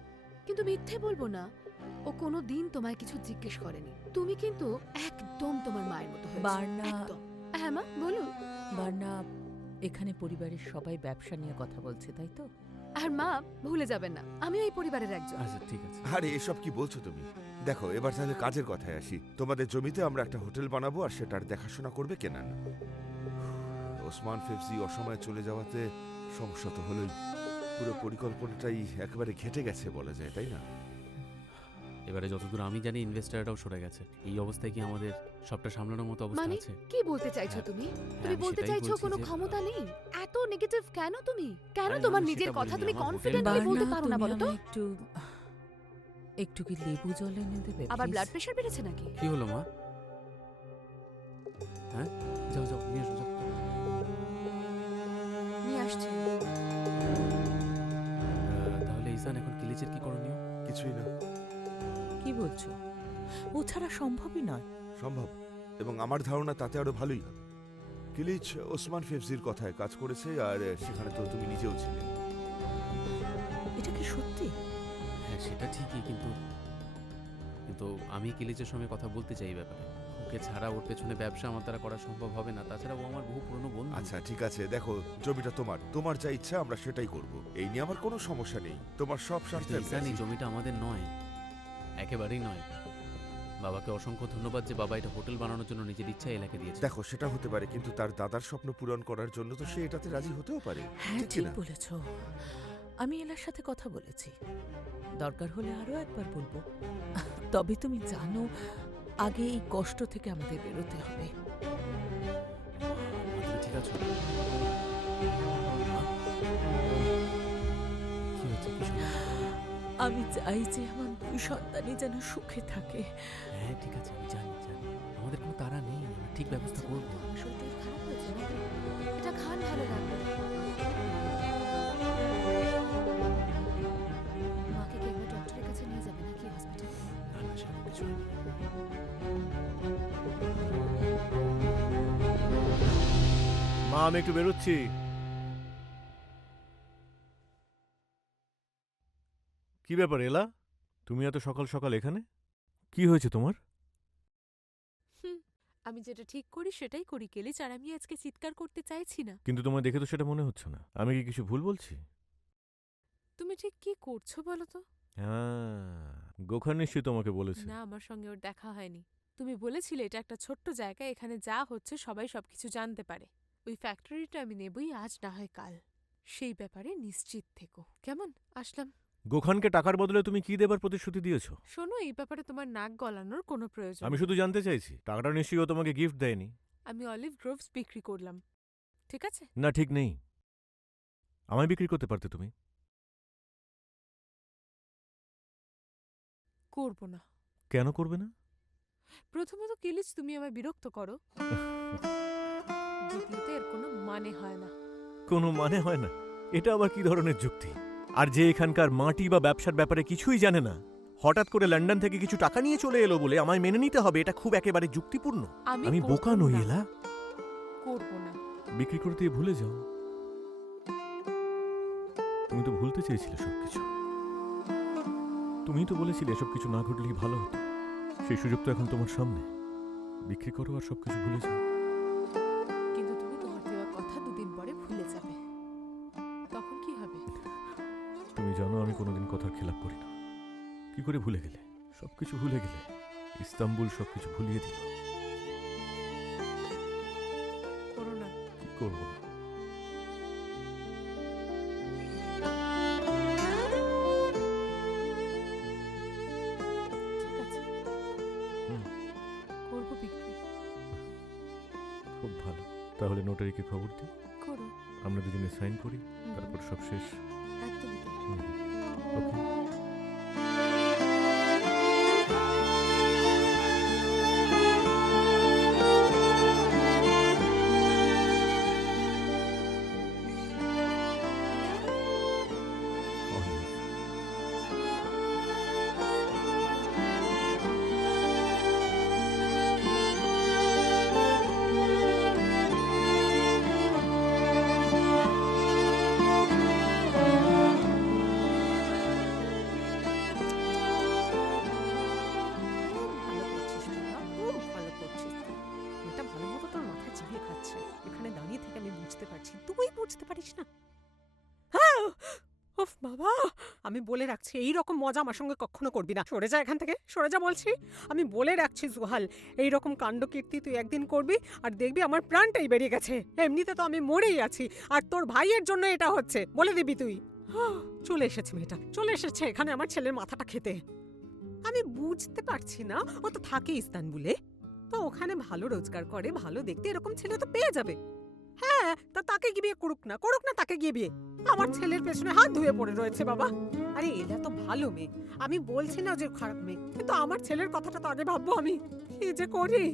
কিন্তু মিথ্যে বলবো না, ও কোনো দিন তোমায় কিছু জিজ্ঞেস করেনি। তুমি কিন্তু একদম তোমার মায়ের মতো হয়েছে। বার্না একদম। হ্যাঁ মা বলুন। বার্না, এখানে পরিবারের সবাই ব্যবসা নিয়ে কথা বলছে, তাই তো? আর মা ভুলে যাবেন না, আমিও এই পরিবারের একজন। আচ্ছা ঠিক আছে। আরে এসব কি বলছো তুমি? দেখো এবার তাহলে কাজের কথায় আসি। তোমাদের জমিতে আমরা একটা হোটেল বানাবো, আর সেটার দেখাশোনা করবে কেনান। ওসমান ফেফজি অসময়ে চলে যাওয়াতে সমস্যা তো হলোই, পুরো পরিকল্পনাটাই একেবারে ঘেটে গেছে বলা যায়, তাই না? এবারে যতদূর আমি জানি ইনভেস্টারটাও সরে গেছে। এই অবস্থায় কি আমাদের সবটা সামলানোর মতো অবস্থা মানে আছে? কি বলতে চাইছো তুমি? তুমি আমি বলতে সেটাই চাইছো বলছি কোনো যে, ক্ষমতা নেই? এত নেগেটিভ কেন তুমি? কেন আরে তোমার না, নিজের সেটা কথা বলিনি, তুমি আমার কনফিডেন্টলি বলতে পারো না, বলো তো? একটু কি লেবু জল এনে দেবে আবার please? ব্লাড প্রেশার বেড়েছে নাকি? কি হলো মা? হ্যাঁ, যাও যাও নিয়ে এসো, যাও। নিয়ে আসছি। তাহলে ইসান এখন কিলিচের কি করণীয়? কিছুই না। কি বলছো? ও ছাড়া সম্ভবই নয়। সম্ভব, এবং আমার ধারণা তাতে আরো ভালোই হবে। কিলিচ ওসমান ফেফজির কথায় কাজ করেছে, আর সেখানে তো তুমি নিজেও ছিলে। এটা কি সত্যি? হ্যাঁ সেটা ঠিকই, কিন্তু কিন্তু আমি কিলিচের সঙ্গে কথা বলতে চাই এই ব্যাপারে। ওকে ছাড়া ওর পেছনে ব্যবসা আমার দ্বারা করা সম্ভব হবে না। তাছাড়া ও আমার বহু পুরনো বন্ধু। আচ্ছা ঠিক আছে, দেখো জমিটা তোমার, তোমার যা ইচ্ছা আমরা সেটাই করব, এই নিয়ে আমার কোনো সমস্যা নেই। তোমার সব কিন্তু স্বার্থে আমি ইসান, এই রাজি। জমিটা আমাদের নয়, একেবারেই নয়। বাবাকে অসংখ্য ধন্যবাদ যে বাবা এটা হোটেল বানানোর জন্য নিজের ইচ্ছা এলাকে দিয়েছে। দেখো সেটা হতে পারে, কিন্তু তার দাদার স্বপ্ন পূরণ করার জন্য তো সে এটাতে রাজি হতেও পারে, হ্যাঁ ঠিক ঠিক না? বলেছো। আমি এলার সাথে কথা বলেছি, দরকার হলে আরো একবার বলবো। তবে তুমি জানো, আগে এই কষ্ট থেকে আমাদের বেরোতে হবে। তুমি ঠিক আছো? কি হচ্ছে, কি সমস্যা? আমি চাই যে আমার দুই সন্তানই যেন সুখে থাকে। হ্যাঁ ঠিক আছে, আমি জানি জানি, আমাদের কোনো তাড়া নেই, আমরা ঠিক ব্যবস্থা করবো। আমার শরীর খারাপ হয়েছে নাকি? এটা খান, ভালো লাগবে। মাকে কি একবার ডক্টরের কাছে নিয়ে যাবে নাকি হসপিটালে? না না, সেরকম কিছু নেই। মা আমি একটু বেরোচ্ছি। কি ব্যাপার এলা, তুমি এত সকাল সকাল এখানে? কি হয়েছে তোমার? আমি যেটা ঠিক করি সেটাই করি কেলিচ, আর আমি আজকে চিৎকার করতে চাইছি না। কিন্তু তোমায় দেখে তো সেটা মনে হচ্ছে না। আমি কি কিছু ভুল বলছি? তুমি ঠিক কি করছো বলো তো? হ্যাঁ, গোখান নিশ্চয়ই তোমাকে বলেছে। না, আমার সঙ্গে ওর দেখা হয়নি। তুমি বলেছিলে এটা একটা ছোট্ট জায়গা, এখানে যা হচ্ছে সবাই সবকিছু জানতে পারে। ওই ফ্যাক্টরিটা আমি নেবই, আজ না হয় কাল। সেই ব্যাপারে নিশ্চিত থেকো, কেমন? আসলাম। গোখানকে টাকার বদলে তুমি কি দেবার প্রতিশ্রুতি দিয়েছো? শোনো, এই ব্যাপারে তোমার নাক গলানোর কোনো প্রয়োজন আমি নেই। শুধু জানতে চাইছি, টাকাটা নিশ্চয়ই ও তোমাকে গিফট দেয়নি। আমি অলিভ গ্রোভস বিক্রি করলাম, ঠিক আছে? না ঠিক নেই, আমায় বিক্রি করতে পারতে তুমি। করব না। কেন করবে না? প্রথমত কিলিচ, তুমি আমায় বিরক্ত করো। দ্বিতীয়ত এর কোনো মানে হয় না। কোনো মানে হয় না? এটা আবার কি ধরনের যুক্তি? আর যে এখানকার মাটি বা ব্যবসার ব্যাপারে কিছুই জানে না, হঠাৎ করে লন্ডন থেকে কিছু টাকা নিয়ে চলে এলো বলে আমায় মেনে নিতে হবে, এটা খুব একেবারে যুক্তিপূর্ণ। আমি করব বোকা নই না, এলা। করব না। বিক্রি করে দিয়ে ভুলে যাও। তুমি তো ভুলতে চেয়েছিলে সবকিছু। তুমিই তো বলেছিলে এসব কিছু না ঘটলেই ভালো হতো। সেই সুযোগ তো এখন তোমার সামনে। বিক্রি করো আর সবকিছু ভুলে যাও। কিন্তু তুমি তোমার দেওয়া কথা দুদিন পরে ভুলে যাবে, তখন কি হবে? তুমি জানো আমি কোনোদিন কথার খেলাপ করি না। কি করে ভুলে গেলে? সবকিছু ভুলে গেলে। ইস্তাম্বুল সবকিছু ভুলিয়ে দিল। করো না। কি করবো না? ঠিক আছে, হুম। করবো বিক্রি। খুব ভালো, তাহলে নোটারিকে খবর দিই, করো। আমরা দুজনে সাইন করি, হুম, তারপর সব শেষ। একদমই তাই। ওকে। বুঝতে পারিস না? হ্যাঁ, উফ বাবা, আমি বলে রাখছি এই রকম মজা আমার সঙ্গে কখনো করবি না। সরে যা এখান থেকে, সরে যা বলছি। আমি বলে রাখছি সোহাল, এই রকম কাণ্ডকীর্তি তুই একদিন করবি আর দেখবি আমার প্রাণটাই বেরিয়ে গেছে। এমনিতে তো আমি মরেই আছি, আর তোর ভাইয়ের জন্য এটা হচ্ছে, বলে দিবি তুই। চলে এসেছে মেয়েটা, চলে এসেছে এখানে আমার ছেলের মাথাটা খেতে। আমি বুঝতে পারছি না, ও তো থাকে ইস্তানবুলে, তো ওখানে ভালো রোজগার করে, ভালো দেখতে এরকম ছেলে তো পেয়ে যাবে। হ্যাঁ, তা তাকে গিয়ে বিয়ে করুক না তাকে গিয়ে বিয়ে। আমার ছেলের পেছনে হাত ধুয়ে পড়ে রয়েছে বাবা। আরে এরা তো ভালো মেয়ে, আমি বলছি না যে খারাপ মেয়ে, কিন্তু আমার ছেলের কথাটা তো আগে ভাববো আমি। কি যে করি,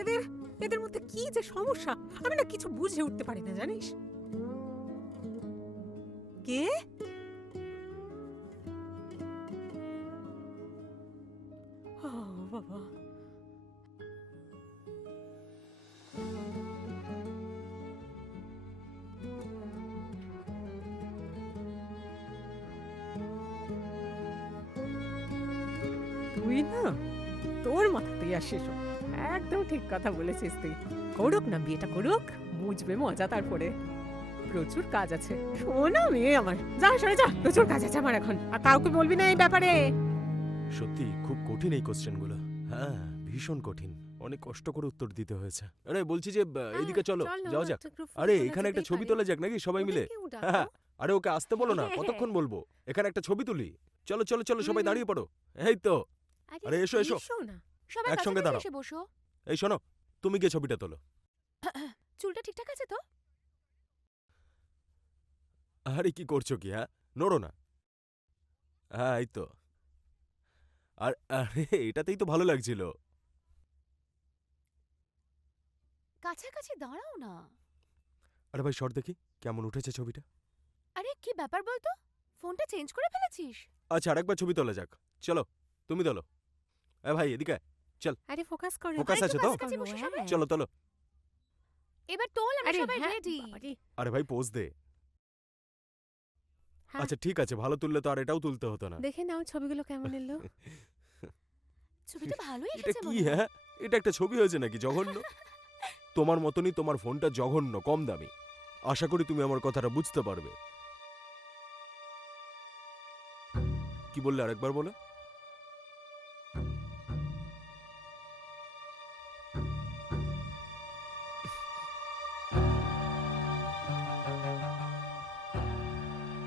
এদের এদের মধ্যে কি যে সমস্যা, আমি না কিছু বুঝে উঠতে পারি না জানিস। কে? ও বাবা, তুই না, তোর মাথাতেই আসিস। একদম ঠিক কথা বলেছিস তুই। করুক না বিয়েটা, করুক, বুঝবে মজা। তারপরে প্রচুর কাজ আছে। শোনা মেয়ে আমার, যা সরে যা, প্রচুর কাজ আছে আমার এখন। আর কাউকে বলবি না এই ব্যাপারে। সত্যি খুব কঠিন এই কোশ্চেনগুলো। হ্যাঁ, ভীষণ কঠিন, অনেক কষ্ট করে উত্তর দিতে হয়েছে। আরে বলছি যে এইদিকে চলো, যাওয়া যাক। আরে এখানে একটা ছবি তোলা যাক নাকি সবাই মিলে? হ্যাঁ, আরে ওকে আসতে বলো না, কতক্ষণ বলবো? এখানে একটা ছবি তুলি। চলো চলো চলো, সবাই দাঁড়িয়ে পড়ো। এই তো, আরে এসো এসো, না, সবাই একসঙ্গে কাছাকাছি দাঁড়াও। এসে বসো। এই শোনো, তুমি গিয়ে ছবিটা তোলো। চুলটা ঠিকঠাক আছে তো? আরে কি করছো কি? হ্যাঁ, নড়ো না। হ্যাঁ এই তো। আর আরে এটাতেই তো ভালো লাগছিল। কাছাকাছি দাঁড়াও না। আরে ভাই শর্ট দেখি কেমন উঠেছে ছবিটা। আরে কি ব্যাপার বলতো, ফোনটা চেঞ্জ করে ফেলেছিস? আচ্ছা আরেকবার ছবি তোলা যাক। চলো তুমি তোলো। এ ভাই এদিকে আয়। আরে ফোকাস কর, ফোকাস আছে তো? কাছাকাছি বসে সবাই। চলো তোলো। এবার তোল, আমরা সবাই রেডি। আরে ভাই পোজ দে। হ্যাঁ। আচ্ছা ঠিক আছে, ভালো তুললে তো আর এটাও তুলতে হতো না। দেখে নাও ছবিগুলো কেমন এলো। ছবিটা ভালোই এটা এসেছে কি? মনে হয়। হ্যাঁ, এটা একটা ছবি হয়েছে নাকি? জঘন্য। তোমার মতনই তোমার ফোনটা জঘন্য, কম দামি। আশা করি তুমি আমার কথাটা বুঝতে পারবে। কি বললে আরেকবার বলো?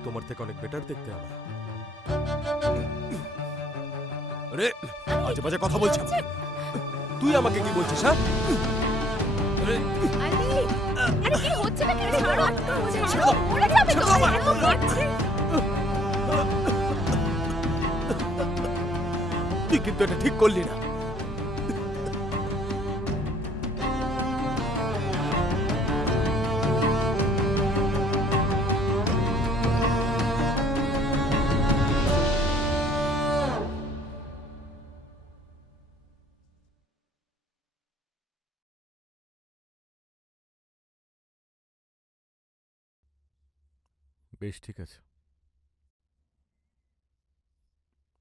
তোমার থেকে অনেক বেটার দেখতে আমার। আরে আজে বাজে কথা বলছিস। তুই আমাকে কি বলছিস? হ্যাঁ, আরে আরে কি হচ্ছে নাকি? ছাড়ো, ছাড়ো, পড়ে যাবে তো। এত কাটছে। তুই কিন্তু এটা ঠিক করলি না। বেশ ঠিক আছে,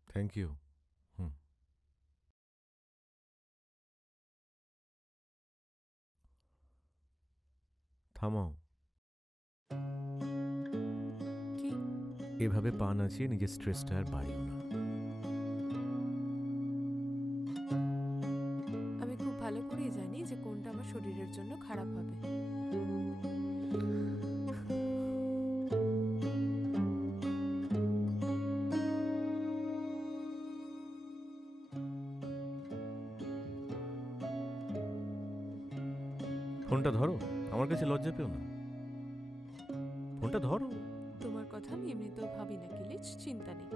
থ্যাংক ইউ। হুম, থামাও। কি? এভাবে পা নাচিয়ে নিজের স্ট্রেসটা আর বাড়িও না। আমি খুব ভালো করেই জানি যে কোনটা আমার শরীরের জন্য খারাপ হবে। ফোনটা ধরো, আমার কাছে লজ্জা পেও না। ফোনটা ধরো। তোমার কথা আমি এমনিতেও ভাবি না কিলিচ, চিন্তা নেই।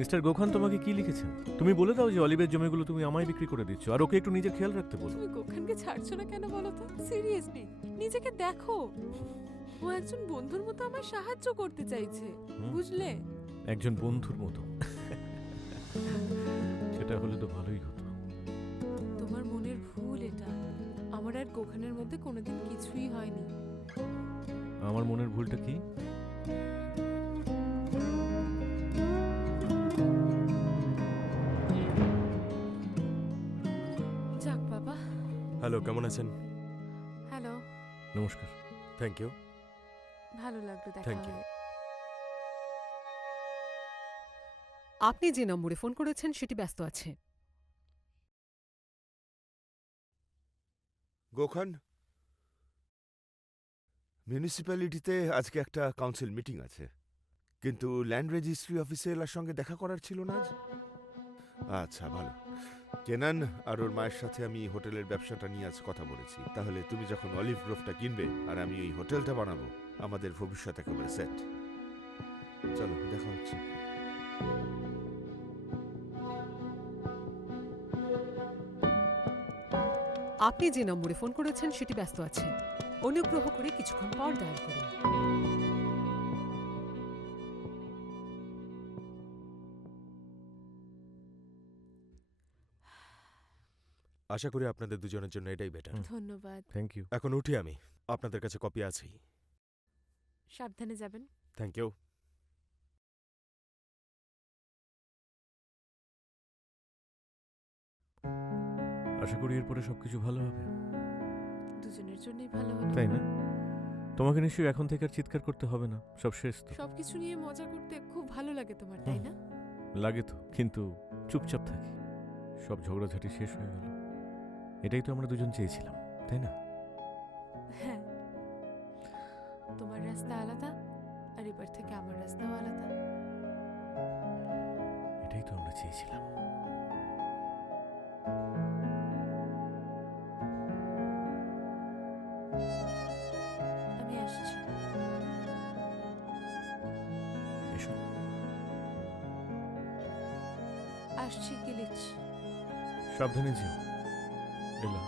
মিস্টার গোখান তোমাকে কি লিখেছেন? তুমি বলে দাও যে অলিভের জমিগুলো তুমি আমায় বিক্রি করে দিচ্ছ, আর ওকে একটু নিজের খেয়াল রাখতে বলো। তুমি গোখানকে ছাড়ছো না কেন বলো তো? সিরিয়াসলি নিজেকে দেখো। ও একজন বন্ধুর মতো আমার সাহায্য করতে চাইছে, বুঝলে? একজন বন্ধুর মতো। সেটা হলে তো ভালোই হতো। তোমার মনের ভুল এটা। আমার আর গোখানের মধ্যে কোনোদিন কিছুই হয়নি। আমার মনের ভুলটা কি? যাক বাবা। হ্যালো, কেমন আছেন? হ্যালো, নমস্কার। Thank you. ভালো লাগলো দেখা Thank you. হয়ে। আপনি যে নম্বরে ফোন করেছেন সেটি ব্যস্ত আছে। গোখান, মিউনিসিপ্যালিটিতে আজকে একটা কাউন্সিল মিটিং আছে, কিন্তু ল্যান্ড রেজিস্ট্রি অফিসে এলার সঙ্গে দেখা করার ছিল না আজ। আচ্ছা, ভালো। কেনান আর ওর মায়ের সাথে আমি হোটেলের ব্যবসাটা নিয়ে আজ কথা বলেছি। তাহলে তুমি যখন অলিভ গ্রোভটা কিনবে আর আমি এই হোটেলটা বানাবো, আমাদের ভবিষ্যৎ একেবারে সেট। চলো, দেখা হচ্ছে। আপনি যে নম্বরে ফোন করেছেন সেটি ব্যস্ত আছে। অনুগ্রহ করে কিছুক্ষণ পর ডায়াল করুন। আশা করি আপনাদের দুজনের জন্য এটাই বেটার। ধন্যবাদ। Thank you. এখন উঠি আমি, আপনাদের কাছে কপি আছেই। সাবধানে যাবেন। Thank you. আশা করি এরপরে সবকিছু ভালো হবে, দুজনের জন্যই ভালো হলো। তাই না? তোমাকে নিশ্চয়ই এখন থেকে আর চিৎকার করতে হবে না, সব শেষ তো। সবকিছু নিয়ে মজা করতে খুব ভালো লাগে তোমার, তাই না? লাগে তো, কিন্তু চুপচাপ থাকি। সব ঝগড়াঝাটি শেষ হয়ে গেল। এটাই তো আমরা দুজন চেয়েছিলাম, তাই না? হ্যাঁ, তোমার রাস্তা আলাদা আর এবার থেকে আমার রাস্তাও আলাদা। এটাই তো আমরা চেয়েছিলাম। আমি আসছি। এসো। আসছি কিলিচ। সাবধানে যেও। এলাম।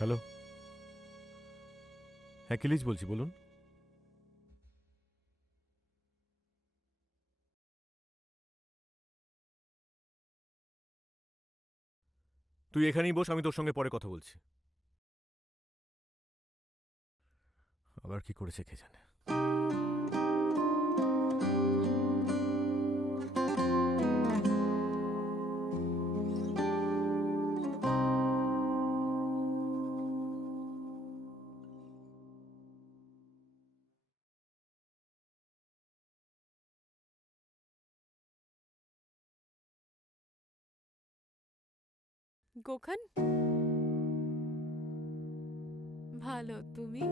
হ্যালো, হ্যাঁ কিলিজ বলছি, বলুন। তুই এখানেই বস, আমি তোর সঙ্গে পরে কথা বলছি। আবার কি করেছে কে জানে। গোখান, ভালো। তুমি?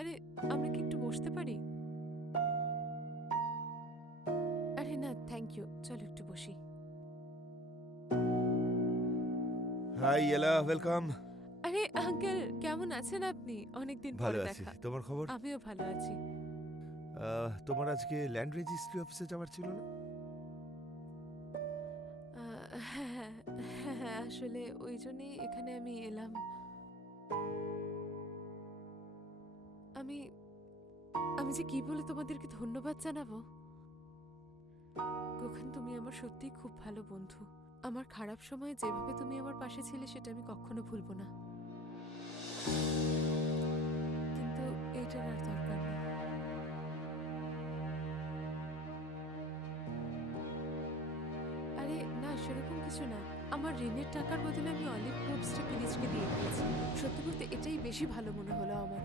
আরে, আমরা কি একটু বসতে পারি? আরে না, থ্যাংক ইউ। চলো একটু বসি। হাই এলা, ওয়েলকাম। আরে আঙ্কেল, কেমন আছেন আপনি? অনেকদিন ভালো পরে আছি, দেখা। তোমার খবর? আমিও ভালো আছি। তোমার আজকে ল্যান্ড রেজিস্ট্রি অফিসে যাওয়ার ছিল না? হ্যাঁ, আসলে ওই জন্যই এখানে আমি এলাম। আমি আমি যে কি বলে তোমাদেরকে ধন্যবাদ জানাবো। গোখান, তুমি আমার সত্যিই খুব ভালো বন্ধু। আমার খারাপ সময়ে যেভাবে তুমি আমার পাশে ছিলে সেটা আমি কখনো ভুলবো না। কিন্তু এইটার আর দরকার নেই। আরে না, সেরকম কিছু না। আমার ঋণের টাকার বদলে আমি অলিভ গ্রোভসটা কিলিচকে দিয়ে দিয়েছি। সত্যি বলতে এটাই বেশি ভালো মনে হলো আমার।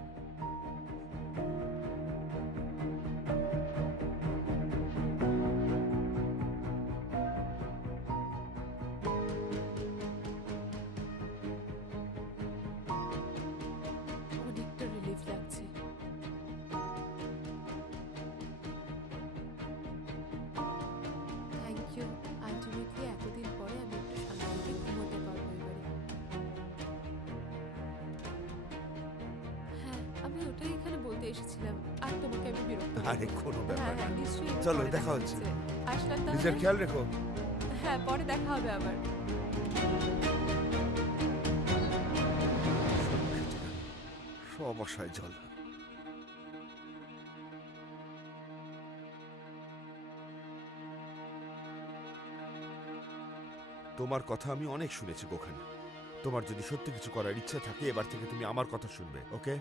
অনেকটা রিলিফ লাগছে। Thank you. আলটিমেটলি এতদিন পরে আমি একটু শান্তিতে ঘুমোতে পারবো এবারে। হ্যাঁ, আমি ওটাই এখানে বলতে এসেছিলাম। আর তোমাকে আমি বিরক্ত করব না। আরে কোনো ব্যাপার হ্যাঁ, না। নিশ্চয়ই। চলো, পরে দেখা হচ্ছে। আসলাম নিজের তাহলে। খেয়াল রেখো। হ্যাঁ, পরে দেখা হবে আবার। অবসায় জল। তোমার কথা আমি অনেক শুনেছি গোখান। তোমার যদি সত্যি কিছু করার ইচ্ছা থাকে, এবার থেকে তুমি আমার কথা শুনবে, ওকে?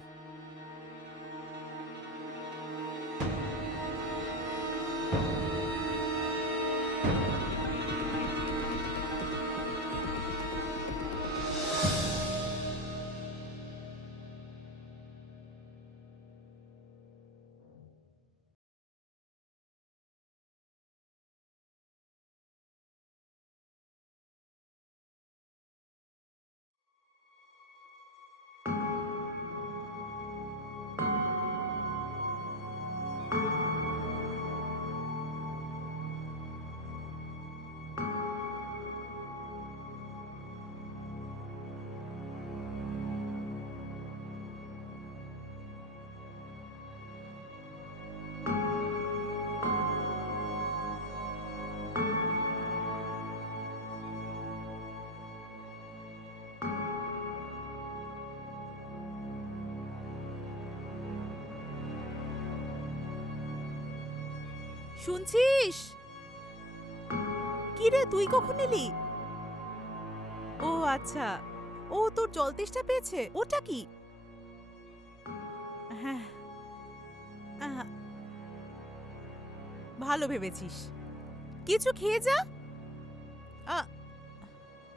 শুনছিস? কি রে, তুই কখন এলি? ও আচ্ছা, ও তোর জল তেষ্টা পেয়েছে, ওটা কি? হ্যাঁ, ভালো ভেবেছিস, কিছু খেয়ে যা।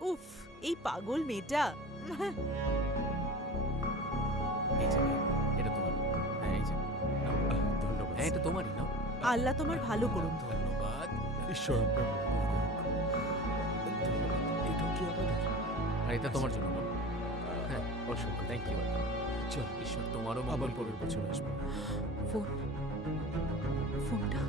উফ, এই পাগল মেয়েটা। এই যে ভাই, এটা তোমার। হ্যাঁ, এই যে নাও। ধন্যবাদ। হ্যাঁ, এটা তোমারই, নাও। আল্লাহ তোমার ভালো করুন। ধন্যবাদ। ঈশ্বর আপনার ধন্যবাদ। এটা কি আমাদের? আর এটা তোমার জন্য, নাও। হ্যাঁ, অসংখ্য থ্যাংক ইউ। চল, ঈশ্বর তোমারও আবার মঙ্গল পরের করুন। বছর আসবো। ফোনটা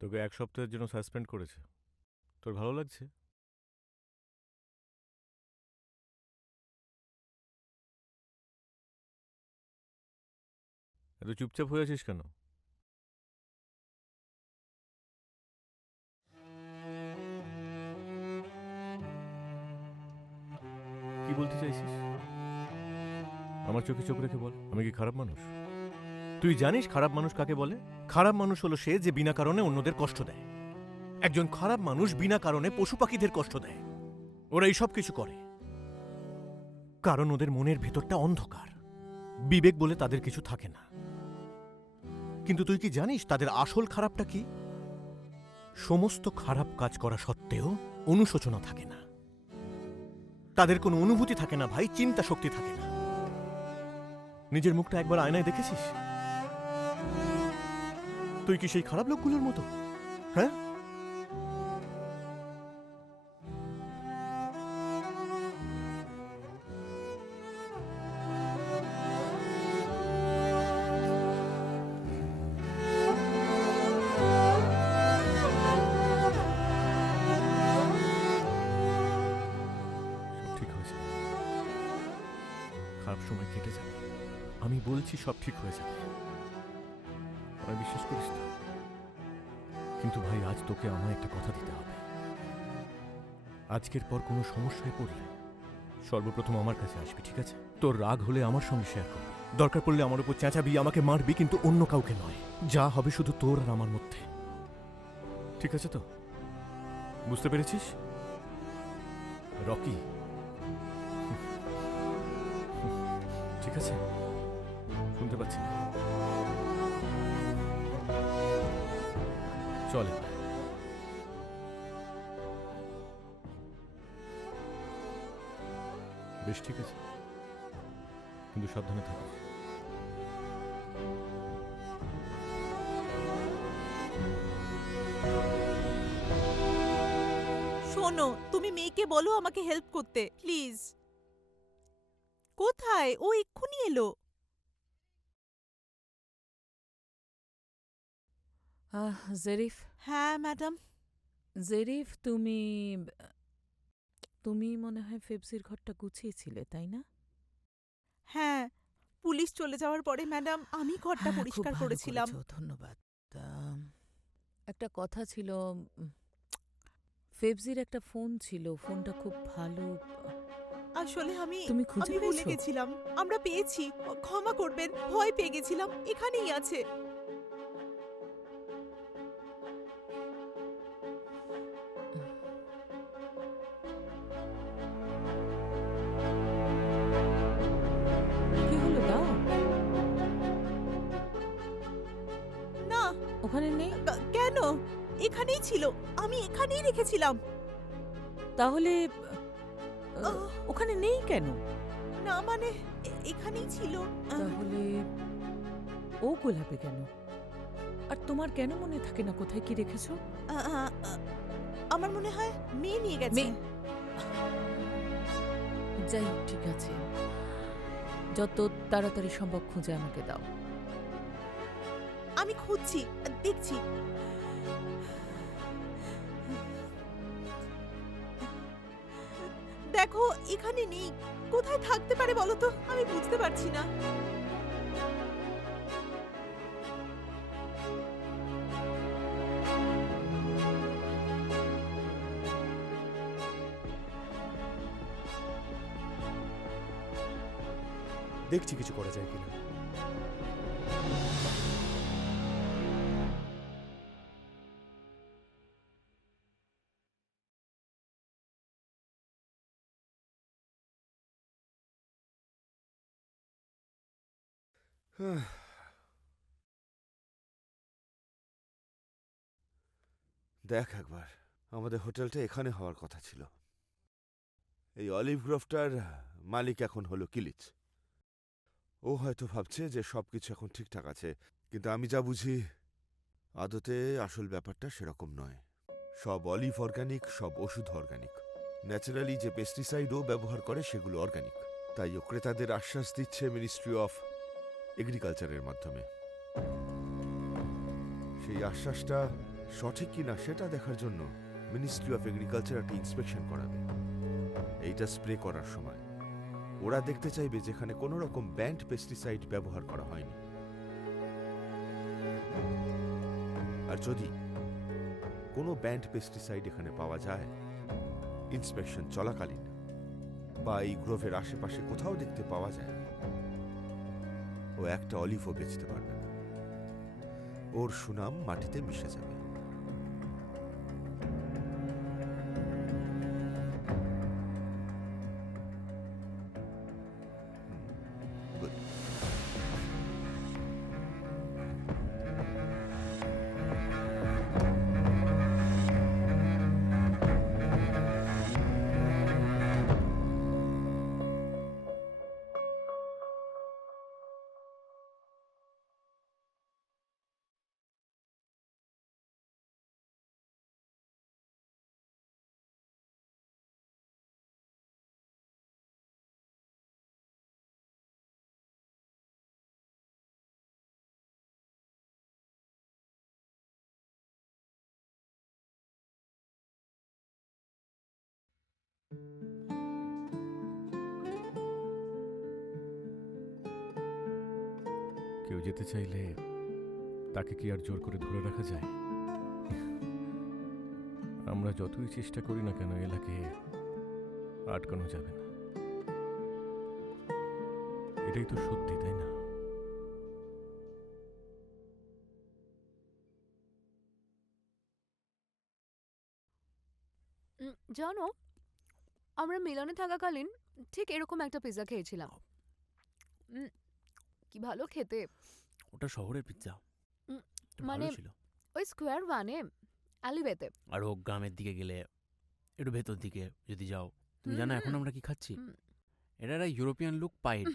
তোকে 1 সপ্তাহের জন্য সাসপেন্ড করেছে। তোর ভালো লাগছে? এত চুপচাপ হয়ে আছিস কেন? কি বলতে চাইছিস? আমার চোখে চোখ রেখে বল, আমি কি খারাপ মানুষ? তুই জানিস খারাপ মানুষ কাকে বলে? খারাপ মানুষ হলো সে যে বিনা কারণে অন্যদের কষ্ট দেয়। একজন খারাপ মানুষ বিনা কারণে পশু পাখিদের কষ্ট দেয়। ওরা এই সব কিছু করে কারণ ওদের মনের ভেতরটা অন্ধকার, বিবেক বলে তাদের কিছু থাকে না। কিন্তু তুই কি জানিস তাদের আসল খারাপটা কি? সমস্ত খারাপ কাজ করা সত্ত্বেও অনুশোচনা থাকে না, তাদের কোনো অনুভূতি থাকে না ভাই, চিন্তা শক্তি থাকে না। নিজের মুখটা একবার আয়নায় দেখেছিস? তুই কি সেই খারাপ লোকগুলোর মতো? হ্যাঁ, সব ঠিক হয়ে যাবে। খারাপ সময় কেটে যাবে। আমি বলছি সব ঠিক হয়ে যাবে। আমায় বিশ্বাস করিস তো? কিন্তু ভাই, আজ তোকে আমায় একটা কথা দিতে হবে। আজকের পর কোনো সমস্যায় পড়লে সর্বপ্রথম আমার কাছে আসবি, ঠিক আছে? তোর রাগ হলে আমার সঙ্গে শেয়ার করবি, দরকার পড়লে আমার উপর চেঁচাবি, আমাকে মারবি, কিন্তু অন্য কাউকে নয়। যা হবে শুধু তোর আর আমার মধ্যে, ঠিক আছে তো? বুঝতে পেরেছিস রকি? ঠিক আছে, শুনতে পাচ্ছি না। চলে বেশ, ঠিক আছে, কিন্তু সাবধানে থাকিস। শোনো, তুমি মেয়েকে বলো আমাকে হেল্প করতে প্লিজ। কোথায়? ও এক্ষুনি এলো। জেরিফ, হ্যাঁ ম্যাডাম। জেরিফ, তুমি মনে হয় ফেবজির ঘরটা গুছিয়েছিলে, তাই না? হ্যাঁ, পুলিশ চলে যাওয়ার পরে ম্যাডাম আমি ঘরটা হ্যাঁ, খুব পরিষ্কার ভালো করেছিলাম। করেছো, ধন্যবাদ। একটা কথা ছিল, ফেবজির একটা ফোন ছিল, ফোনটা খুব ভালো। আসলে আমি তুমি খুঁজে আমি ভুলে পেয়েছো? গেছিলাম। আমরা পেয়েছি, ক্ষমা করবেন, ভয় পেয়ে গেছিলাম। এখানেই আছে। কি হলো, দাও। না, ওখানে নেই? কেন? এখানেই ছিল, আমি এখানেই রেখেছিলাম। তাহলে আহ, ওখানে নেই কেন? না মানে এখানেই ছিল। তাহলে ও গোলাপে কেন? আর তোমার কেন মনে থাকে না কোথায় কি রেখেছো? আমার মনে হয় মেয়ে নিয়ে গেছে। মেয়ে? যাই হোক, ঠিক আছে, যত তাড়াতাড়ি সম্ভব খুঁজে আমাকে দাও। আমি খুঁজছি, দেখছি। দেখো, এখানে নেই। কোথায় থাকতে পারে বলো তো? আমি বুঝতে পারছি না। দেখছি কিছু করা যায় কিনা। দেখ একবার, আমাদের হোটেলটা এখানে হওয়ার কথা ছিল। এই অলিভ গ্রোভটার মালিক এখন হলো কিলিচ। ও হয়তো ভাবছে যে সবকিছু এখন ঠিকঠাক আছে, কিন্তু আমি যা বুঝি আদতে আসল ব্যাপারটা সেরকম নয়। সব অলিভ অর্গানিক, সব ওষুধ অর্গানিক। ন্যাচারালি যে পেস্টিসাইডও ব্যবহার করে সেগুলো অর্গানিক। তাই ও ক্রেতাদের আশ্বাস দিচ্ছে মিনিস্ট্রি অফ এগ্রিকালচারের মাধ্যমে। সেই আশ্বাসটা সঠিক কিনা সেটা দেখার জন্য মিনিস্ট্রি অফ এগ্রিকালচার একটা ইন্সপেকশন করাবে। এইটা স্প্রে করার সময় ওরা দেখতে চাইবে যেখানে কোনো রকম ব্যান্ড পেস্টিসাইড ব্যবহার করা হয়নি। আর যদি কোনো ব্যান্ড পেস্টিসাইড এখানে পাওয়া যায় ইন্সপেকশন চলাকালীন বা এই গ্রোভের আশেপাশে কোথাও দেখতে পাওয়া যায়, ও একটা অলিভও বেচতে পারবে না। ওর সুনাম মাটিতে মিশে যাবে। কেউ যেতে চাইলে তাকে কি আর জোর করে ধরে রাখা যায়? আমরা যতই চেষ্টা করি না কেন এলাকে আটকানো যাবে না। এটাই তো সত্যি, তাই না? জানো, আমরা মিলানে থাকাকালীন ঠিক এরকম একটা পিৎজা খেয়েছিলাম। কি ভালো খেতে। ওটা শহরের পিৎজা, উম, একটু মানে ভালো ছিল। ওই স্কোয়ার ওয়ানে, অ্যালিওয়েতে। আর ও গ্রামের দিকে গেলে, একটু ভেতর দিকে যদি যাও, তুমি জানো এখন আমরা কি খাচ্ছি? হুম। এটা একটা ইউরোপিয়ান লুক পাইড।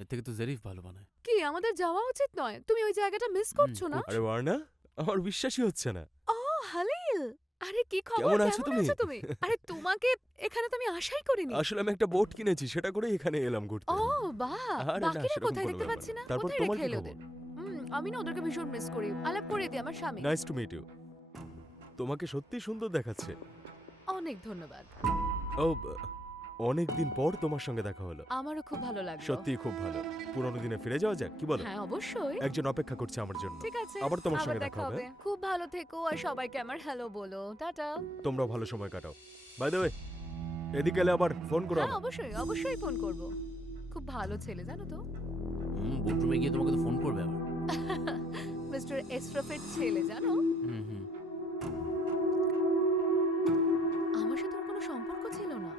এর থেকে তো জেরিফ ভালো বানায়। কি আমাদের যাওয়া উচিত নয়? তুমি ওই জায়গাটা মিস করছো না? আরে ওয়ার্না, আমার বিশ্বাসই হচ্ছে না। ও হালিল, আরে কি খবর? কেমন আছো তুমি? আরে তোমাকে এখানে তো আমি আশাই করিনি। আসলে আমি একটা বোট কিনেছি, সেটা করে এখানে এলাম ঘুরতে। ও বাহ, আরে না, বাকিরা সেরকম কোথায় কোনো দেখতে ব্যাপার পাচ্ছি না। না? তারপর কোথায় তোমার রেখে কি এলে খবর? ওদের? আমি না ওদেরকে ভীষণ মিস করি। আলাপ করে দিই আমার স্বামী। Nice to meet you. তোমাকে সত্যি সুন্দর দেখাচ্ছে। অনেক ধন্যবাদ। ও, অনেক দিন পর তোমার সঙ্গে দেখা হলো। আমারও খুব ভালো লাগলো। সত্যি খুব ভালো। পুরোনো দিনে ফিরে যাওয়া যাক, কি বলো? হ্যাঁ অবশ্যই। একজন অপেক্ষা করছে আমার জন্য। ঠিক আছে, আবার তোমার সঙ্গে দেখা হবে। খুব ভালো থেকো আর সবাইকে আমার হ্যালো বলো। টাটা। তোমরাও ভালো সময় কাটাও। বাই দ্য ওয়ে, এদিকে এলে আবার ফোন করো হ্যাঁ আমায়। অবশ্যই অবশ্যই ফোন করব। খুব ভালো ছেলে জানো তো। বোটরুমে গিয়ে তোমাকে তো ফোন করবে আবার। মিস্টার এসরফের ছেলে জানো। হুম। আমার সাথে ওর কোনো সম্পর্ক ছিল না।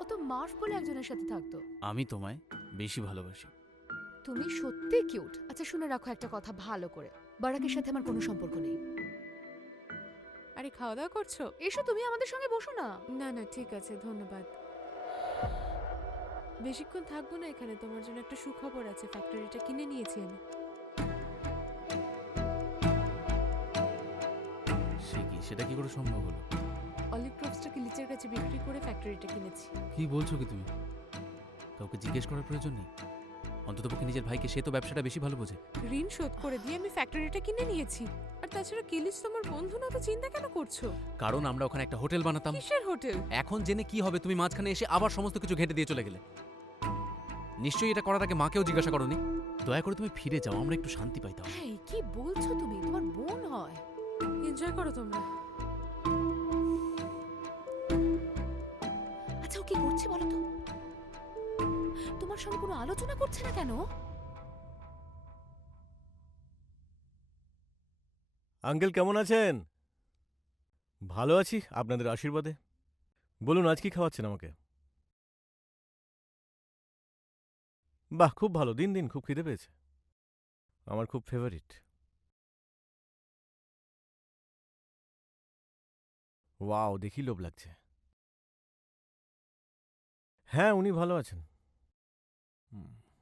ও তো মার্ফ বলে একজনের সাথে থাকতো। আমি তোমায় বেশি ভালোবাসি। তুমি সত্যি কিউট। আচ্ছা শুনে রাখো একটা কথা ভালো করে, বারাকের সাথে আমার কোনো সম্পর্ক নেই। আরে খাওয়া দাওয়া করছো? এসো তুমি আমাদের সঙ্গে বসো না। না না ঠিক আছে, ধন্যবাদ। বেশিক্ষণ থাকবো না এখানে, তোমার জন্য একটা সুখবর আছে। ফ্যাক্টরিটা কিনে নিয়েছি আমি। সেটা কি করে সম্ভব হলো? অলিভ ক্রপসটাকে লিচের কাছে বিক্রি করে ফ্যাক্টরিটা কিনেছি। কি বলছো কি তুমি? কাউকে জিজ্ঞেস করার প্রয়োজন নেই? অন্ততপক্ষে নিজের ভাইকে, সে তো ব্যবসাটা বেশি ভালো বোঝে। ঋণ শোধ করে দিয়ে আমি ফ্যাক্টরিটা কিনে নিয়েছি। আর তাছাড়া কিলিচ তোমার বন্ধু না, তো চিন্তা কেন করছো? কারণ আমরা ওখানে একটা হোটেল বানাতাম। কিসের হোটেল? এখন জেনে কি হবে? তুমি মাঝখানে এসে আবার সমস্ত কিছু ঘেঁটে দিয়ে চলে গেলে। নিশ্চয়ই এটা করার আগে মাকেও জিজ্ঞাসা করোনি। দয়া করে তুমি ফিরে যাও, আমরা একটু শান্তি পাই তাও। এই কি বলছো তুমি? তোমার বোন হয়। এনজয় করো তোমরা। আচ্ছা ও কি করছে বলো তো? তোমার সঙ্গে কোনো আলোচনা করছে না কেন? আঙ্কেল কেমন আছেন? ভালো আছি আপনাদের আশীর্বাদে। বলুন আজ কি খাওয়াচ্ছেন আমাকে? বাহ, খুব ভালো। দিন দিন, খুব খিদে পেয়েছে। আমার খুব ফেভারিট। ওয়াও, দেখি লোভ লাগছে। হ্যাঁ, উনি ভালো আছেন।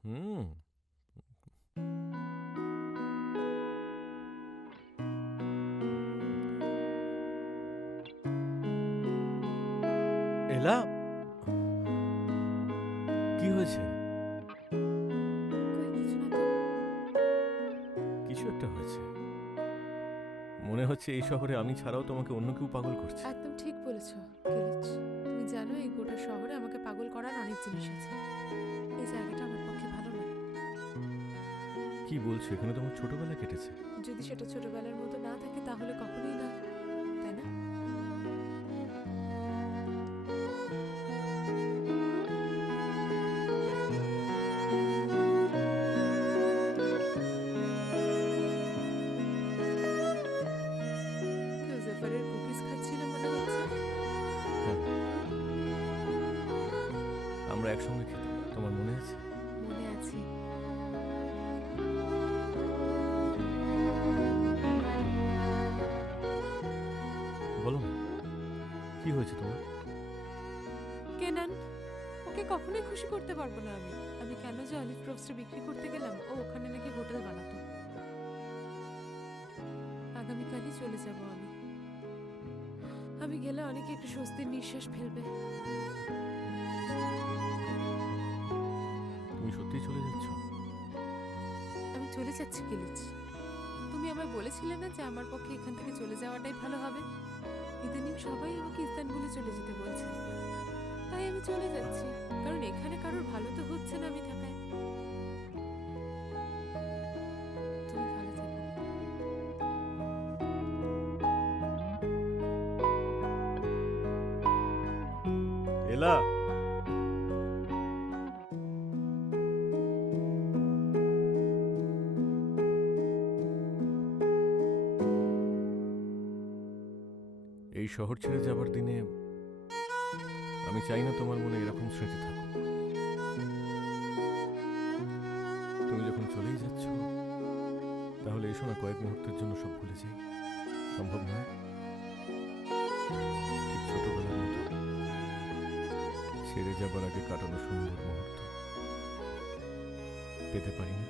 হুম। এলা, কি হয়েছে? কিছু একটা হয়েছে। মনে হচ্ছে এই শহরে আমি ছাড়াও তোমাকে অন্য কেউ পাগল করছে। একদম ঠিক বলেছো কিলিচ। তুমি জানো এই গোটা শহরে আমাকে পাগল করার অনেক জিনিস আছে। এই জায়গাটা আমার পক্ষে ভালো না। কি বলছো? এখানে তোমার ছোটবেলা কেটেছে। যদি সেটা ছোটবেলার মতো না থাকে তাহলে কখনোই না, তাই না? কেউ জেফারের কুকিজ খাচ্ছিল মনে হচ্ছে। হ্যাঁ, আমরা একসঙ্গে খেতাম, তোমার মনে আছে? মনে আছে। বলো না, কি হয়েছে তোমার? কেনান, ওকে কখনোই খুশি করতে পারবো না আমি। আমি কেন যে অলিভ ক্রপসটা বিক্রি করতে গেলাম? ও ওখানে নাকি হোটেল বানাতো। আগামীকালই চলে যাব আমি। আমি গেলে অনেকে একটু স্বস্তির নিঃশ্বাস ফেলবে। তুমি সত্যিই চলে যাচ্ছ? আমি চলে যাচ্ছি কিলিচ। তুমি আমায় বলেছিলে না যে আমার পক্ষে এখান থেকে চলে যাওয়াটাই ভালো হবে? ইদানিং সবাই আমাকে ইস্তানবুলে চলে যেতে বলছে, তাই আমি চলে যাচ্ছি, কারণ এখানে কারোর ভালো তো হচ্ছে না আমি থাকায়। তুমি ভালো থেকো। এলা, এই শহর ছেড়ে যাবার দিনে আমি চাই না তোমার মনে এরকম স্মৃতি থাকুক। তুমি যখন চলেই যাচ্ছ, তাহলে এসো না কয়েক মুহূর্তের জন্য সব ভুলে যাই। সম্ভব নয়? ঠিক ছোটবেলার মতো ছেড়ে যাবার আগে কাটানো সুন্দর মুহূর্ত পেতে পারি না?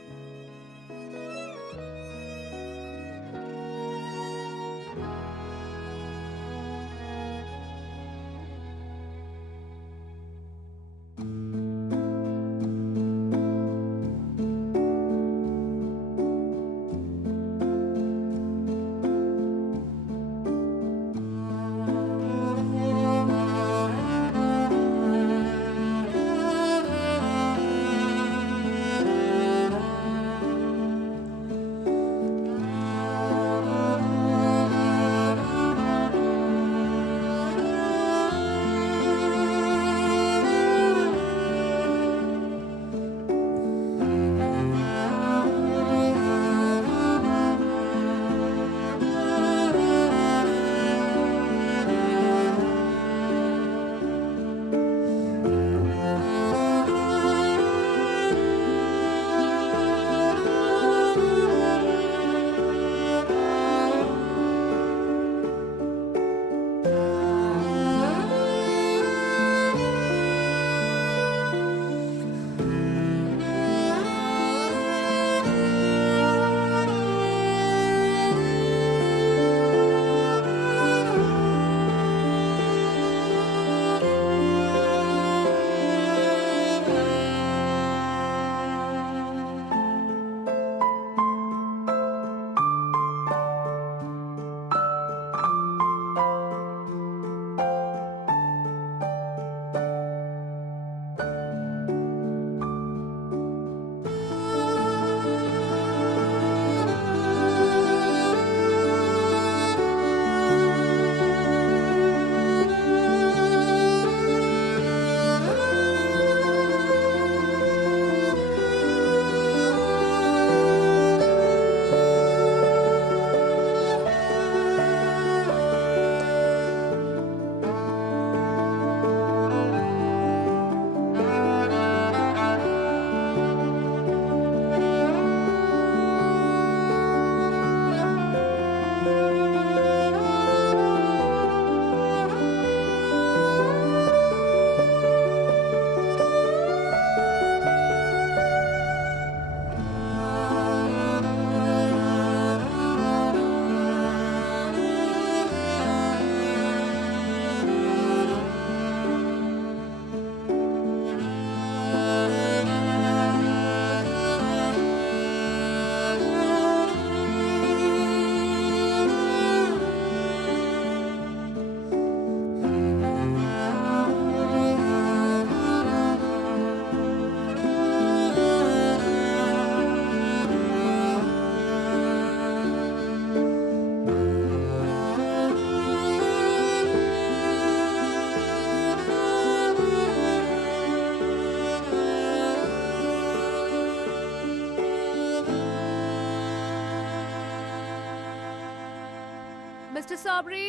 মিস্টার সাবরি,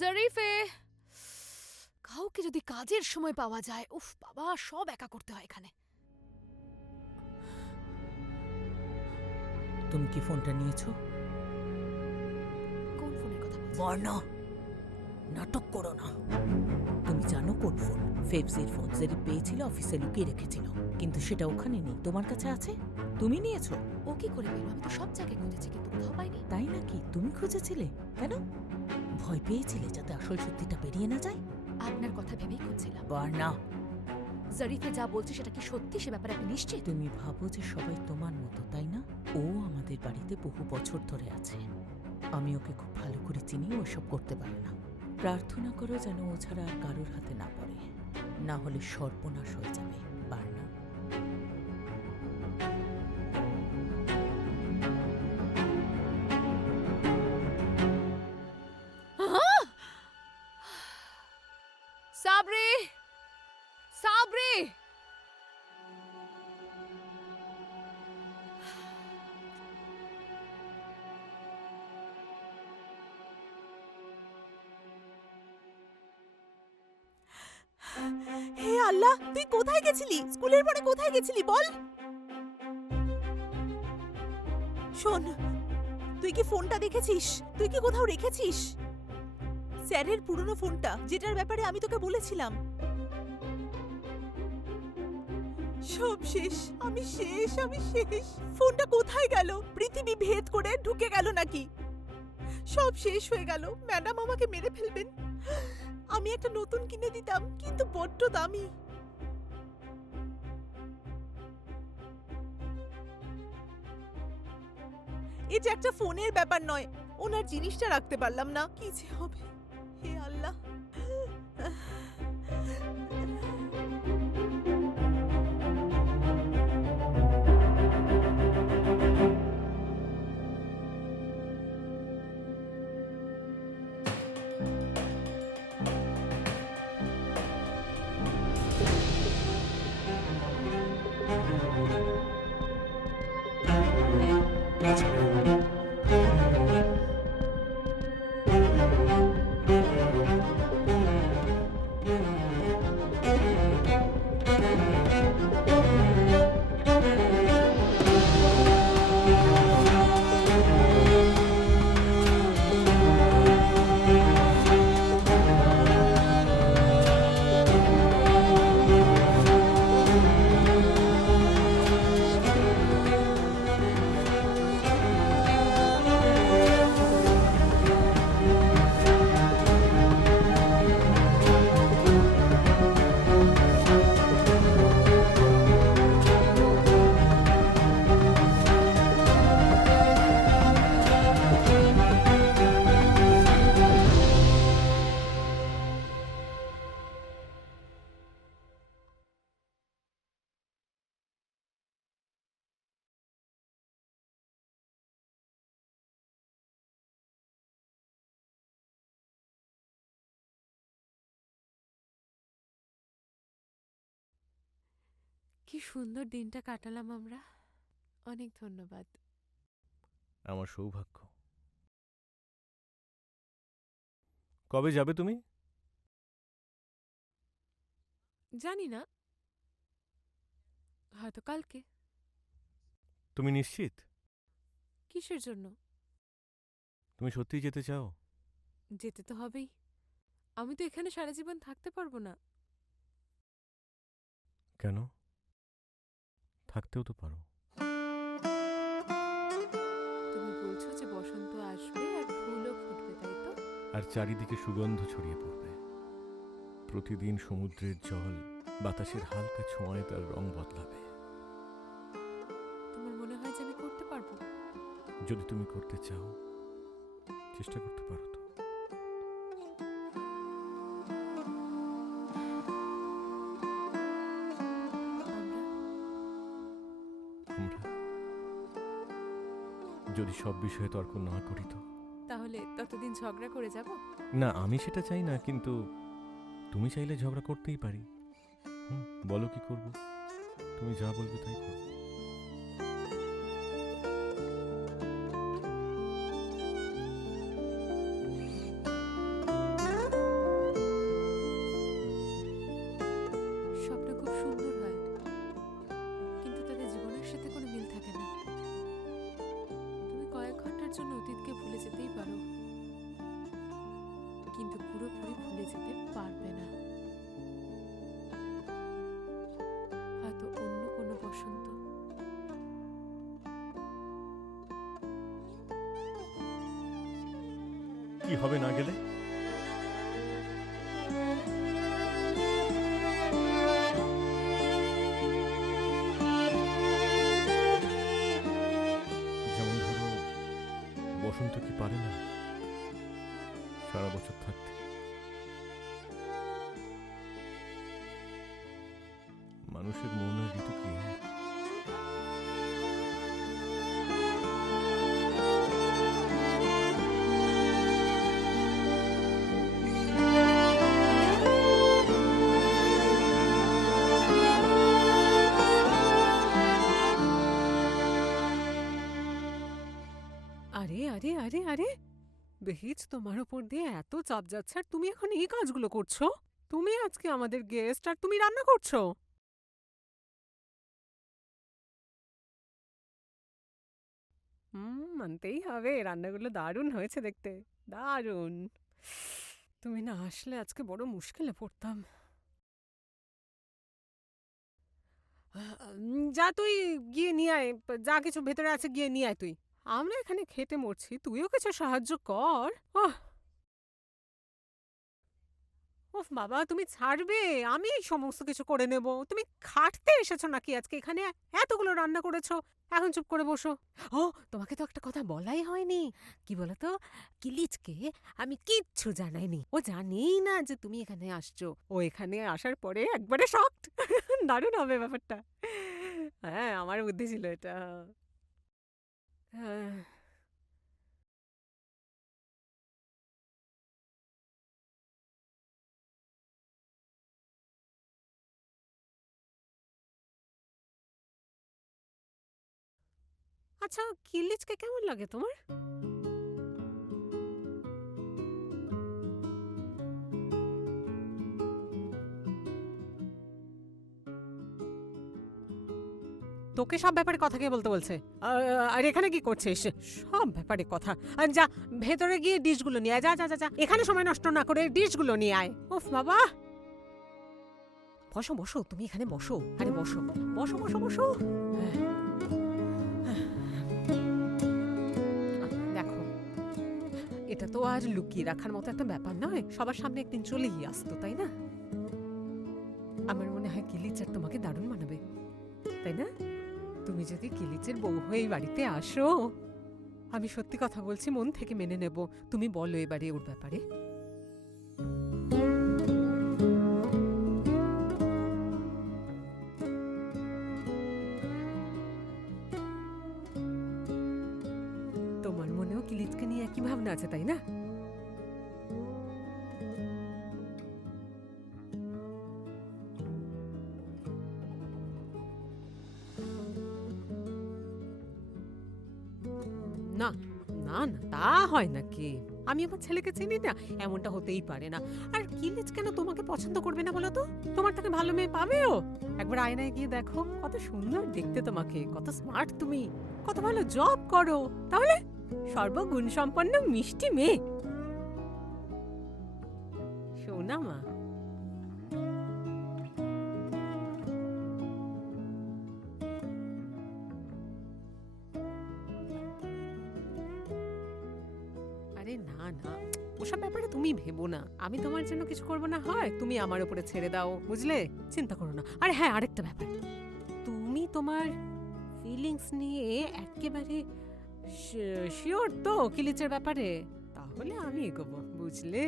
জরিফে, কাউকে যদি কাজের সময় পাওয়া যায়, উফ বাবা, সব একা করতে হয় এখানে। তুমি কি ফোনটা নিয়েছো? কোন ফোনের কথা বলছো? বর্ণ, নাটক করো না। তুমি জানো কোন ফোন? ফেবজির ফোন। জেরিফ পেয়েছিল, অফিসে লুকিয়ে রেখেছিল, কিন্তু সেটা ওখানে নেই। তোমার কাছে আছে, তুমি নিয়েছো। ও কি করে পেলো? আমি তো সব জায়গায় খুঁজেছি কিন্তু কোথাও পাইনি। তাই নাকি? তুমি খুঁজেছিলে কেন? ভয় পেয়েছিলে যাতে আসল সত্যিটা বেরিয়ে না যায়? আপনার কথা ভেবেই খুঁজছিলাম। বর্ণা, জরিফে যা বলছে সেটা কি সত্যি, সে ব্যাপারে আপনি নিশ্চিত? তুমি ভাবো যে সবাই তোমার মতো, তাই না? ও আমাদের বাড়িতে বহু বছর ধরে আছে। আমি ওকে খুব ভালো করে চিনি, ওসব করতে পারে না। প্রার্থনা করো যেন ও ছাড়া আর কারোর হাতে না পড়ে, না হলে সর্বনাশ হয়ে যাবে। বার্না, সাবরি, সাবরি, হে আল্লাহ, তুই কোথায় গেছিলি? স্কুলের পরে কোথায় গেছিলি বল? শোন, তুই কি ফোনটা দেখেছিস? তুই কি কোথাও রেখেছিস? স্যারের পুরনো ফোনটা, যেটার ব্যাপারে আমি তোকে বলেছিলাম। সব শেষ, আমি শেষ, আমি শেষ। ফোনটা কোথায় গেল? পৃথিবী ভেদ করে ঢুকে গেল নাকি? সব শেষ হয়ে গেল। ম্যাডাম আমাকে মেরে ফেলবেন। আমি একটা নতুন কিনে দিতাম, কিন্তু বড্ড দামি। এটা একটা ফোনের ব্যাপার নয়, ওনার জিনিসটা রাখতে পারলাম না। কি যে হবে, হে আল্লাহ। কি সুন্দর দিনটা কাটালাম আমরা। অনেক ধন্যবাদ। আমার সৌভাগ্য। কবে যাবে তুমি? জানি না, হয়তো কালকে। তুমি নিশ্চিত? কিসের জন্য? তুমি সত্যিই যেতে চাও? যেতে তো হবেই। আমি তো এখানে সারা জীবন থাকতে পারবো না। কেন? থাকতেও তো পারো। তুমি বলছো যে বসন্ত আসবে আর ফুলও ফুটবে, তাই তো? আর চারিদিকে সুগন্ধ ছড়িয়ে পড়বে। প্রতিদিন সমুদ্রের জল বাতাসের হালকা ছোঁয়ায় তার রং বদলাবে। তোমার মনে হয় যে আমি করতে পারবো? যদি তুমি করতে চাও, চেষ্টা করতে পারো তো। আমরা যদি সব বিষয়ে তর্ক না করি তো? তাহলে ততদিন ঝগড়া করে যাব? না, আমি সেটা চাই না, কিন্তু তুমি চাইলে ঝগড়া করতেই পারি। বলো কি করব? তুমি যা বলবে তাই করব। স্বপ্ন খুব সুন্দর হয়, কিন্তু তাদের জীবনের সাথে কোনো মিল থাকে না। তুমি কয়েক ঘন্টার জন্য অতীতকে ভুলে যেতেই পারো, কিন্তু পুরোপুরি ভুলে যেতে পারবে না। হয়তো অন্য কোনো বসন্ত। কি হবে না গেলে? যেমন ধরো, তো কি পারে না সারা বছর থাকতে? মানুষের মন আর ঋতু কি এক? আরে আরে আরে আরে বেহিজ, তোমার উপর দিয়ে এত চাপ যাচ্ছে আর তুমি এখন এই কাজগুলো করছো? তুমি আজকে আমাদের গেস্ট আর তুমি রান্না করছো? মানতেই হবে, রান্নাগুলো দারুণ হয়েছে দেখতে, দারুণ। তুমি না আসলে আজকে বড় মুশকিলে পড়তাম। যা তুই গিয়ে নিয়ে আয়, যা কিছু ভেতরে আছে গিয়ে নিয়ে আয় তুই। আমরা এখানে খেতে মরছি, তুইও কিছু সাহায্য কর। ওহ ওফ বাবা, তুমি ছাড়বে, আমি এই সমস্ত কিছু করে নেব। তুমি খাটতে এসেছো নাকি আজকে এখানে? এতগুলো রান্না করেছো, এখন চুপ করে বসো। ও, তোমাকে তো একটা কথা বলাই হয়নি। কি বলতো, কিলিচকে আমি কিচ্ছু জানাইনি। ও জানেই না যে তুমি এখানে আসছো। ও এখানে আসার পরে একবারে শকড। দারুণ হবে ব্যাপারটা। হ্যাঁ, আমার বুদ্ধি ছিল এটা। হ্যাঁ। আচ্ছা, কিলিচকে কেমন লাগে তোমার? তোকে সব ব্যাপারে কথা কে বলতে বলছে? আর এখানে কি করছিস? সব ব্যাপারে কথা। আর যা ভেতরে গিয়ে ডিশগুলো নিয়ে আয়, যা যা যা যা। এখানে সময় নষ্ট না করে ডিশগুলো নিয়ে আয়। ওফ বাবা, বসো বসো, তুমি এখানে বসো। আরে বসো বসো বসো বসো। দেখো, এটা তো আর লুকিয়ে রাখার মতো একটা ব্যাপার নয়, সবার সামনে একদিন চলেই আসতো, তাই না? আমার মনে হয় কিলিচার তোমাকে দারুণ মানাবে, তাই না? তুমি যদি কিলিচের বউ হয়ে এই বাড়িতে আসো, আমি সত্যি কথা বলছি, মন থেকে মেনে নেব। তুমি বলো এবারে ওর ব্যাপারে। তোমার মনেও কিলিচকে নিয়ে একই ভাবনা আছে, তাই না? না না না, তা হয় নাকি? আমি আমার ছেলেকে চিনি না, এমনটা হতেই পারে না। আর কিলিচ কেন তোমাকে পছন্দ করবে না বলো তো? তোমার থেকে ভালো মেয়ে পাবেও। একবার আয়নায় গিয়ে দেখো, কত সুন্দর দেখতে তোমাকে, কত স্মার্ট তুমি, কত ভালো জব করো। তাহলে সর্বগুণ সম্পন্ন মিষ্টি মেয়ে। শোনা মা, আরে না না, ওসব ব্যাপারে তুমি ভেবো না। আমি তোমার জন্য কিছু করবো না, হয় তুমি আমার উপরে ছেড়ে দাও, বুঝলে? চিন্তা করো না। আরে হ্যাঁ, আরেকটা ব্যাপার, তুমি তোমার ফিলিংস নিয়ে একেবারে শিওর তো কিলিচের ব্যাপারে? তাহলে আমি এগোবো, বুঝলে?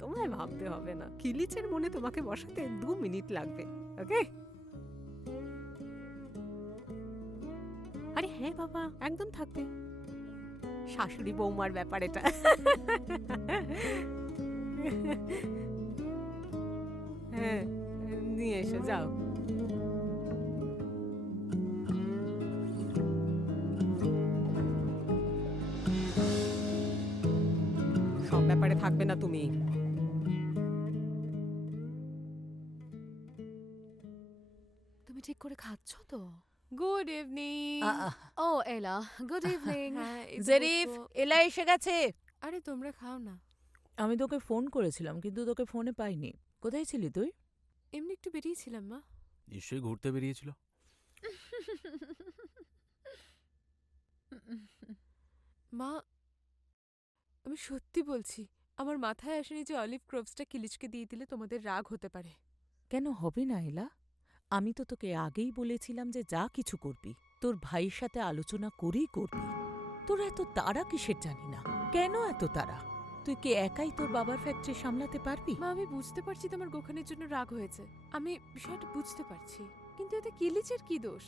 তোমায় ভাবতে হবে না, কিলিচের মনে তোমাকে বসাতে 2 মিনিট লাগবে। ওকে? আরে হ্যাঁ বাবা, একদম থাকবে। শাশুড়ি বৌমার ব্যাপার এটা। হ্যাঁ, নিয়ে এসো, যাও। সব ব্যাপারে থাকবে না তুমি। তুমি ঠিক করে খাচ্ছ তো? Good evening. ও এলা, গুড ইভিনিং। জেরিফ, এলা এসে গেছে। আরে তোমরা খাও না, আমি তোকে ফোন করেছিলাম কিন্তু তোকে ফোনে পাইনি। কোথায় ছিলি তুই? এমনি একটু বেরিয়েছিলাম মা। নিশ্চয়ই ঘুরতে বেরিয়েছিল। মা, আমি সত্যি বলছি, আমার মাথায় আসেনি যে অলিভ ক্রোভসটা কিলিচকে দিয়ে দিলে তোমাদের রাগ হতে পারে। কেন হবে না এলা? আমি তো তোকে আগেই বলেছিলাম যে যা কিছু করবি তোর ভাইয়ের সাথে আলোচনা করেই করবি। তোর এত তাড়া কিসের জানি না, কেন এত তাড়া? তুই কি একাই তোর বাবার ফ্যাক্টরি সামলাতে পারবি? মা, আমি বুঝতে পারছি তোমার গোখানের জন্য রাগ হয়েছে, আমি বিষয়টা বুঝতে পারছি, কিন্তু এতে কিলিচের কি দোষ?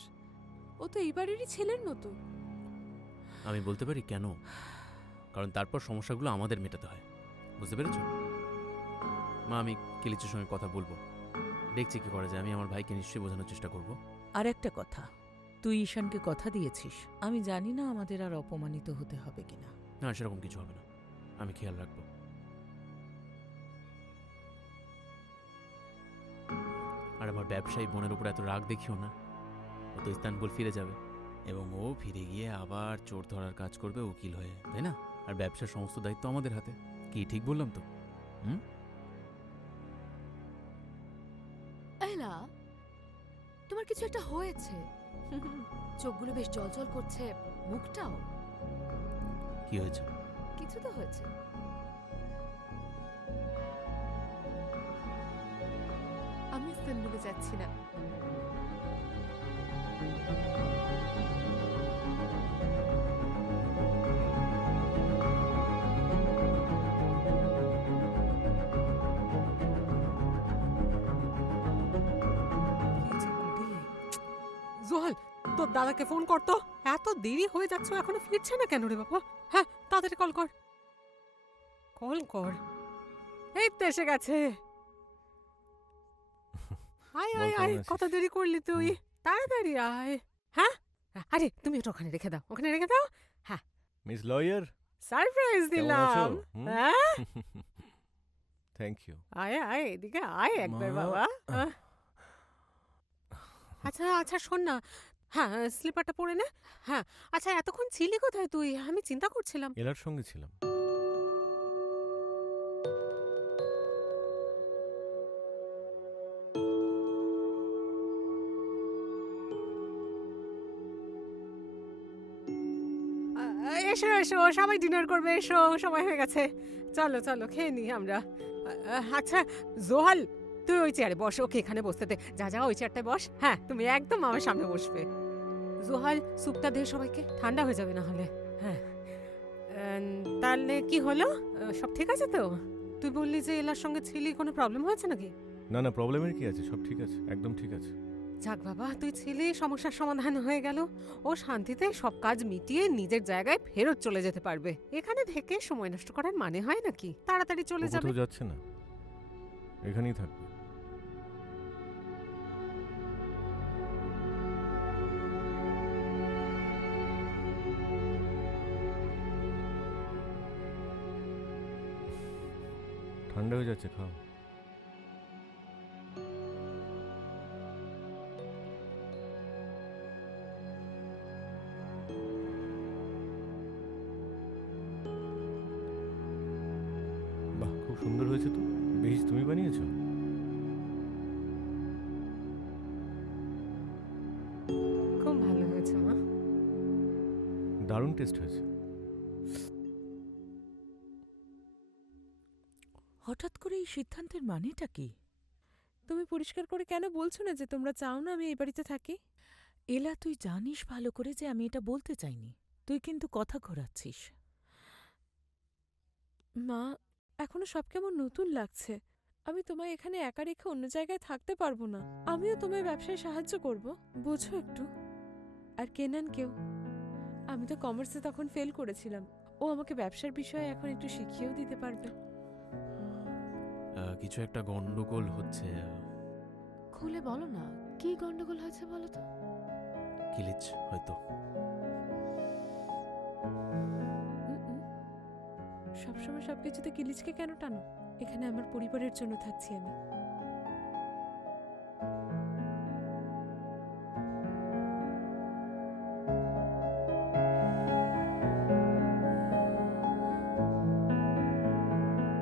ও তো এই বাড়িরই ছেলের মতো। আমি বলতে পারি কেন, কারণ তারপর সমস্যাগুলো আমাদের মেটাতে হয়, বুঝতে পেরেছো? মা, আমি কিলিচের সঙ্গে কথা বলবো, দেখছি কি করা যায়। আমি আমার ভাইকে নিশ্চয়ই বোঝানোর চেষ্টা করব। আর একটা কথা, তুই ঈশানকে কথা দিয়েছিস। আমি জানি না আমাদের আর অপমানিত হতে হবে কিনা। না, সেরকম কিছু হবে না, আমি খেয়াল রাখবো। আর আমার ব্যবসায়ী বোনের উপর এত রাগ দেখিও না, ও তো ইস্তানবুল ফিরে যাবে এবং ও ফিরে গিয়ে আবার চোর ধরার কাজ করবে উকিল হয়ে, তাই না? আর ব্যবসার সমস্ত দায়িত্ব আমাদের হাতে। কি ঠিক বললাম তো? এলা, তোমার কিছু একটা হয়েছে। চোখগুলো বেশ জলজল করছে, মুখটাও। কি হয়েছে? কিছু তো হয়েছে। আমি ইস্তানবুলে যাচ্ছি না। জোহাল, তোর দাদাকে ফোন করতো, এত দেরি হয়ে যাচ্ছে, এখনো ফিরছে না কেন রে বাবা? হ্যাঁ, তাড়াতাড়ি কল কর, কল কর। এই তো এসে গেছে। আয় আয় আয়, কত দেরি করলি তুই? তাড়াতাড়ি আয়। হ্যাঁ, আরে তুমি এটা ওখানে রেখে দাও, ওখানে রেখে দাও। হ্যাঁ, মিস লয়ার, সারপ্রাইজ দিলাম। হ্যাঁ, থ্যাংক ইউ। আয় আয়, এদিকে আয় একবার বাবা। আচ্ছা আচ্ছা, শোন না, হ্যাঁ স্লিপারটা পরে নে। হ্যাঁ, আচ্ছা এতক্ষণ ছিলি কোথায় তুই? আমি চিন্তা করছিলাম। এলার সঙ্গে ছিলাম। এসো এসো, সবাই ডিনার করবে, এসো, সময় হয়ে গেছে। চলো চলো, খেয়ে নিই আমরা। আচ্ছা জোহাল, তুই ওই চেয়ারে বস, ওকে এখানে বসতে দে। যা যা, ওই চেয়ারটায় বস। হ্যাঁ, তুমি একদম আমার সামনে বসবে। জোহাল, স্যুপটা দে সবাইকে, ঠান্ডা হয়ে যাবে না হলে। হ্যাঁ, তাহলে কি হলো? সব ঠিক আছে তো? তুই বললি যে এলার সঙ্গে ছিলি, কোনো প্রবলেম হয়েছে নাকি? না না, প্রবলেমের কি আছে, সব ঠিক আছে, একদম ঠিক আছে। যাক বাবা, তুই ছিলি, সমস্যার সমাধান হয়ে গেল। ও শান্তিতে সব কাজ মিটিয়ে নিজের জায়গায় ফেরত চলে যেতে পারবে। এখানে থেকে সময় নষ্ট করার মানে হয় নাকি? তাড়াতাড়ি চলে ও যাবে। কোথাও যাচ্ছে না, এখানেই থাকবে। ঠান্ডা হয়ে যাচ্ছে, খাও। বাহ, খুব সুন্দর হয়েছে তো। বীজ তুমি বানিয়েছো? খুব ভালো হয়েছে মা। দারুণ টেস্ট হয়েছে। হঠাৎ করে এই সিদ্ধান্তের মানেটা কি? তুমি পরিষ্কার করে কেন বলছো না যে তোমরা চাও না আমি এই বাড়িতে থাকি? এলা, তুই জানিস ভালো করে যে আমি এটা বলতে চাইনি। তুই কিন্তু কথা ঘোরাচ্ছিস। মা, এখনো সব কেমন নতুন লাগছে। আমি তোমায় এখানে একা রেখে অন্য জায়গায় থাকতে পারবো না। আমিও তোমায় ব্যবসায় সাহায্য করব, বোঝো একটু। আর কেনানকেও। আমি তো কমার্সে তখন ফেল করেছিলাম, ও আমাকে ব্যবসার বিষয়ে এখন একটু শিখিয়েও দিতে পারবে। কিছু একটা গন্ডগোল হচ্ছে। খুলে বলো না, কি গন্ডগোল হয়েছে বলো তো? কিলিচ হয়তো। সবসময় সবকিছুতে কিলিচকে কেন টানো? এখানে আমার পরিবারের জন্য থাকছি আমি।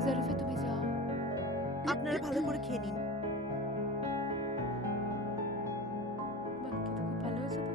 জারিফা, তুমি যাও। আপনারা ভালো করে খেয়ে নিন। বাহ, খেতে খুব ভালো হয়েছে তো।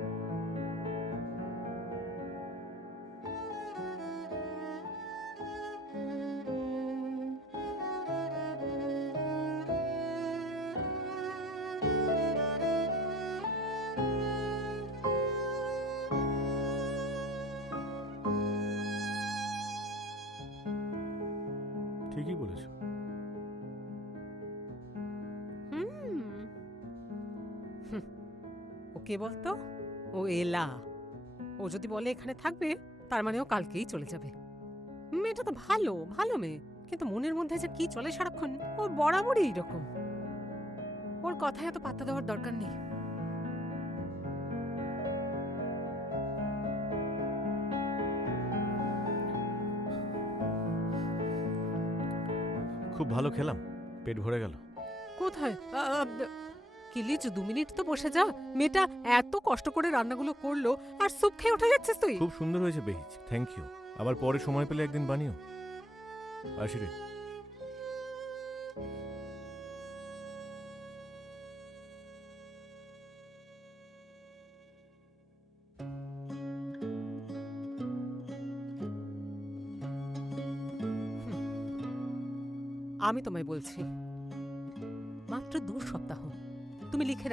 ও কে বলতো? ও এলা। ও যদি বলে এখানে থাকবে, তার মানে ও কালকেই চলে যাবে। মেয়েটা তো ভালো ভালো মেয়ে, কিন্তু মনের মধ্যে যে কি চলে সারাক্ষণ, ও বরাবরই এইরকম। ওর কথায় এত পাত্তা দেওয়ার দরকার নেই। খুব ভালো খেলাম, পেট ভরে গেল। কোথায়? কিলিচ 2 মিনিট তো বসে যা। মেয়েটা এত কষ্ট করে রান্নাগুলো করলো, আর স্যুপ খেয়ে উঠে যাচ্ছিস তুই। খুব সুন্দর হয়েছে বেহিজ, থ্যাংক ইউ। আবার পরে সময় পেলে একদিন বানিও। আসি রে। আমি তোমায় বলছি, মাত্র 2 সপ্তাহ। তুমি লিখে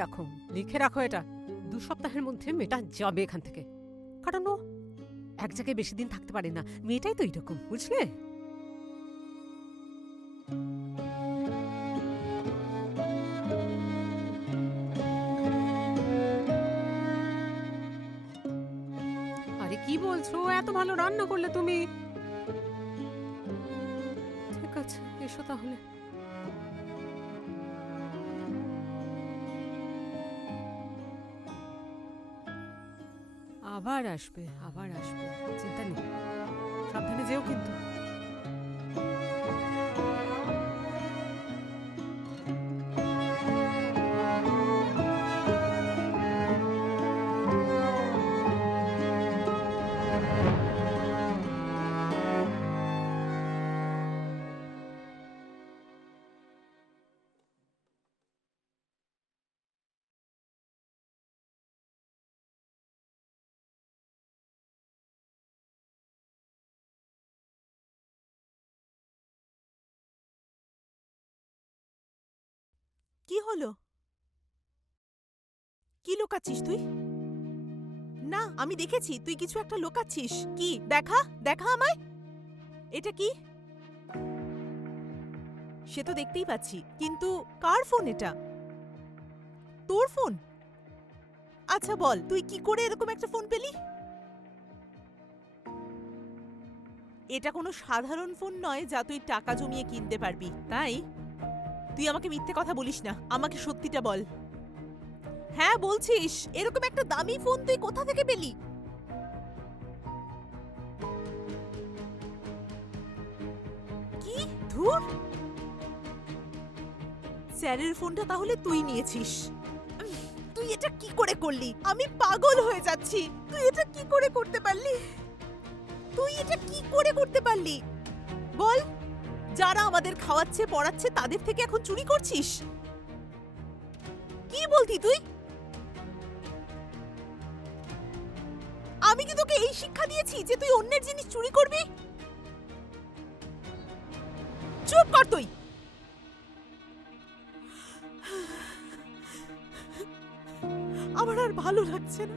রাখো এটা। 2 সপ্তাহের মধ্যে মেয়েটা যাবে এখান থেকে। কারণ ও এক জায়গায় বেশি দিন থাকতে পারে না। মেয়েটাই তো এইরকম, বুঝলে? আরে কি বলছো? এত ভালো রান্না করলে তুমি। ঠিক আছে, এসো তাহলে। আবার আসবে, চিন্তা নেই। সাবধানে যেও কিন্তু। কি হলো? কি লুকাচ্ছিস তুই? না, আমি দেখেছি তুই কিছু একটা লুকাচ্ছিস। কি? দেখা আমায়। এটা কি? সে তো দেখতেই পাচ্ছি, কিন্তু কার ফোন এটা? তোর ফোন? আচ্ছা বল, তুই কি করে এরকম একটা ফোন পেলি? এটা কোনো সাধারণ ফোন নয় যা তুই টাকা জমিয়ে কিনতে পারবি, তাই? তুই আমাকে মিথ্যে কথা বলিস না, আমাকে সত্যিটা বল। হ্যাঁ বলছিস, এরকম একটা দামি ফোন তুই কোথা থেকে পেলি? কি? ধুর, স্যারের ফোনটা তাহলে তুই নিয়েছিস। তুই এটা কি করে করলি? আমি পাগল হয়ে যাচ্ছি। তুই এটা কি করে করতে পারলি? বল, যারা আমাদের খাওয়াচ্ছে পড়াচ্ছে তাদের থেকে এখন চুরি করছিস? কি বলতি তুই? আমি কি তোকে এই শিক্ষা দিয়েছি যে তুই অন্যের জিনিস চুরি করবি? চুপ কর তুই। আমার আর ভালো লাগছে না।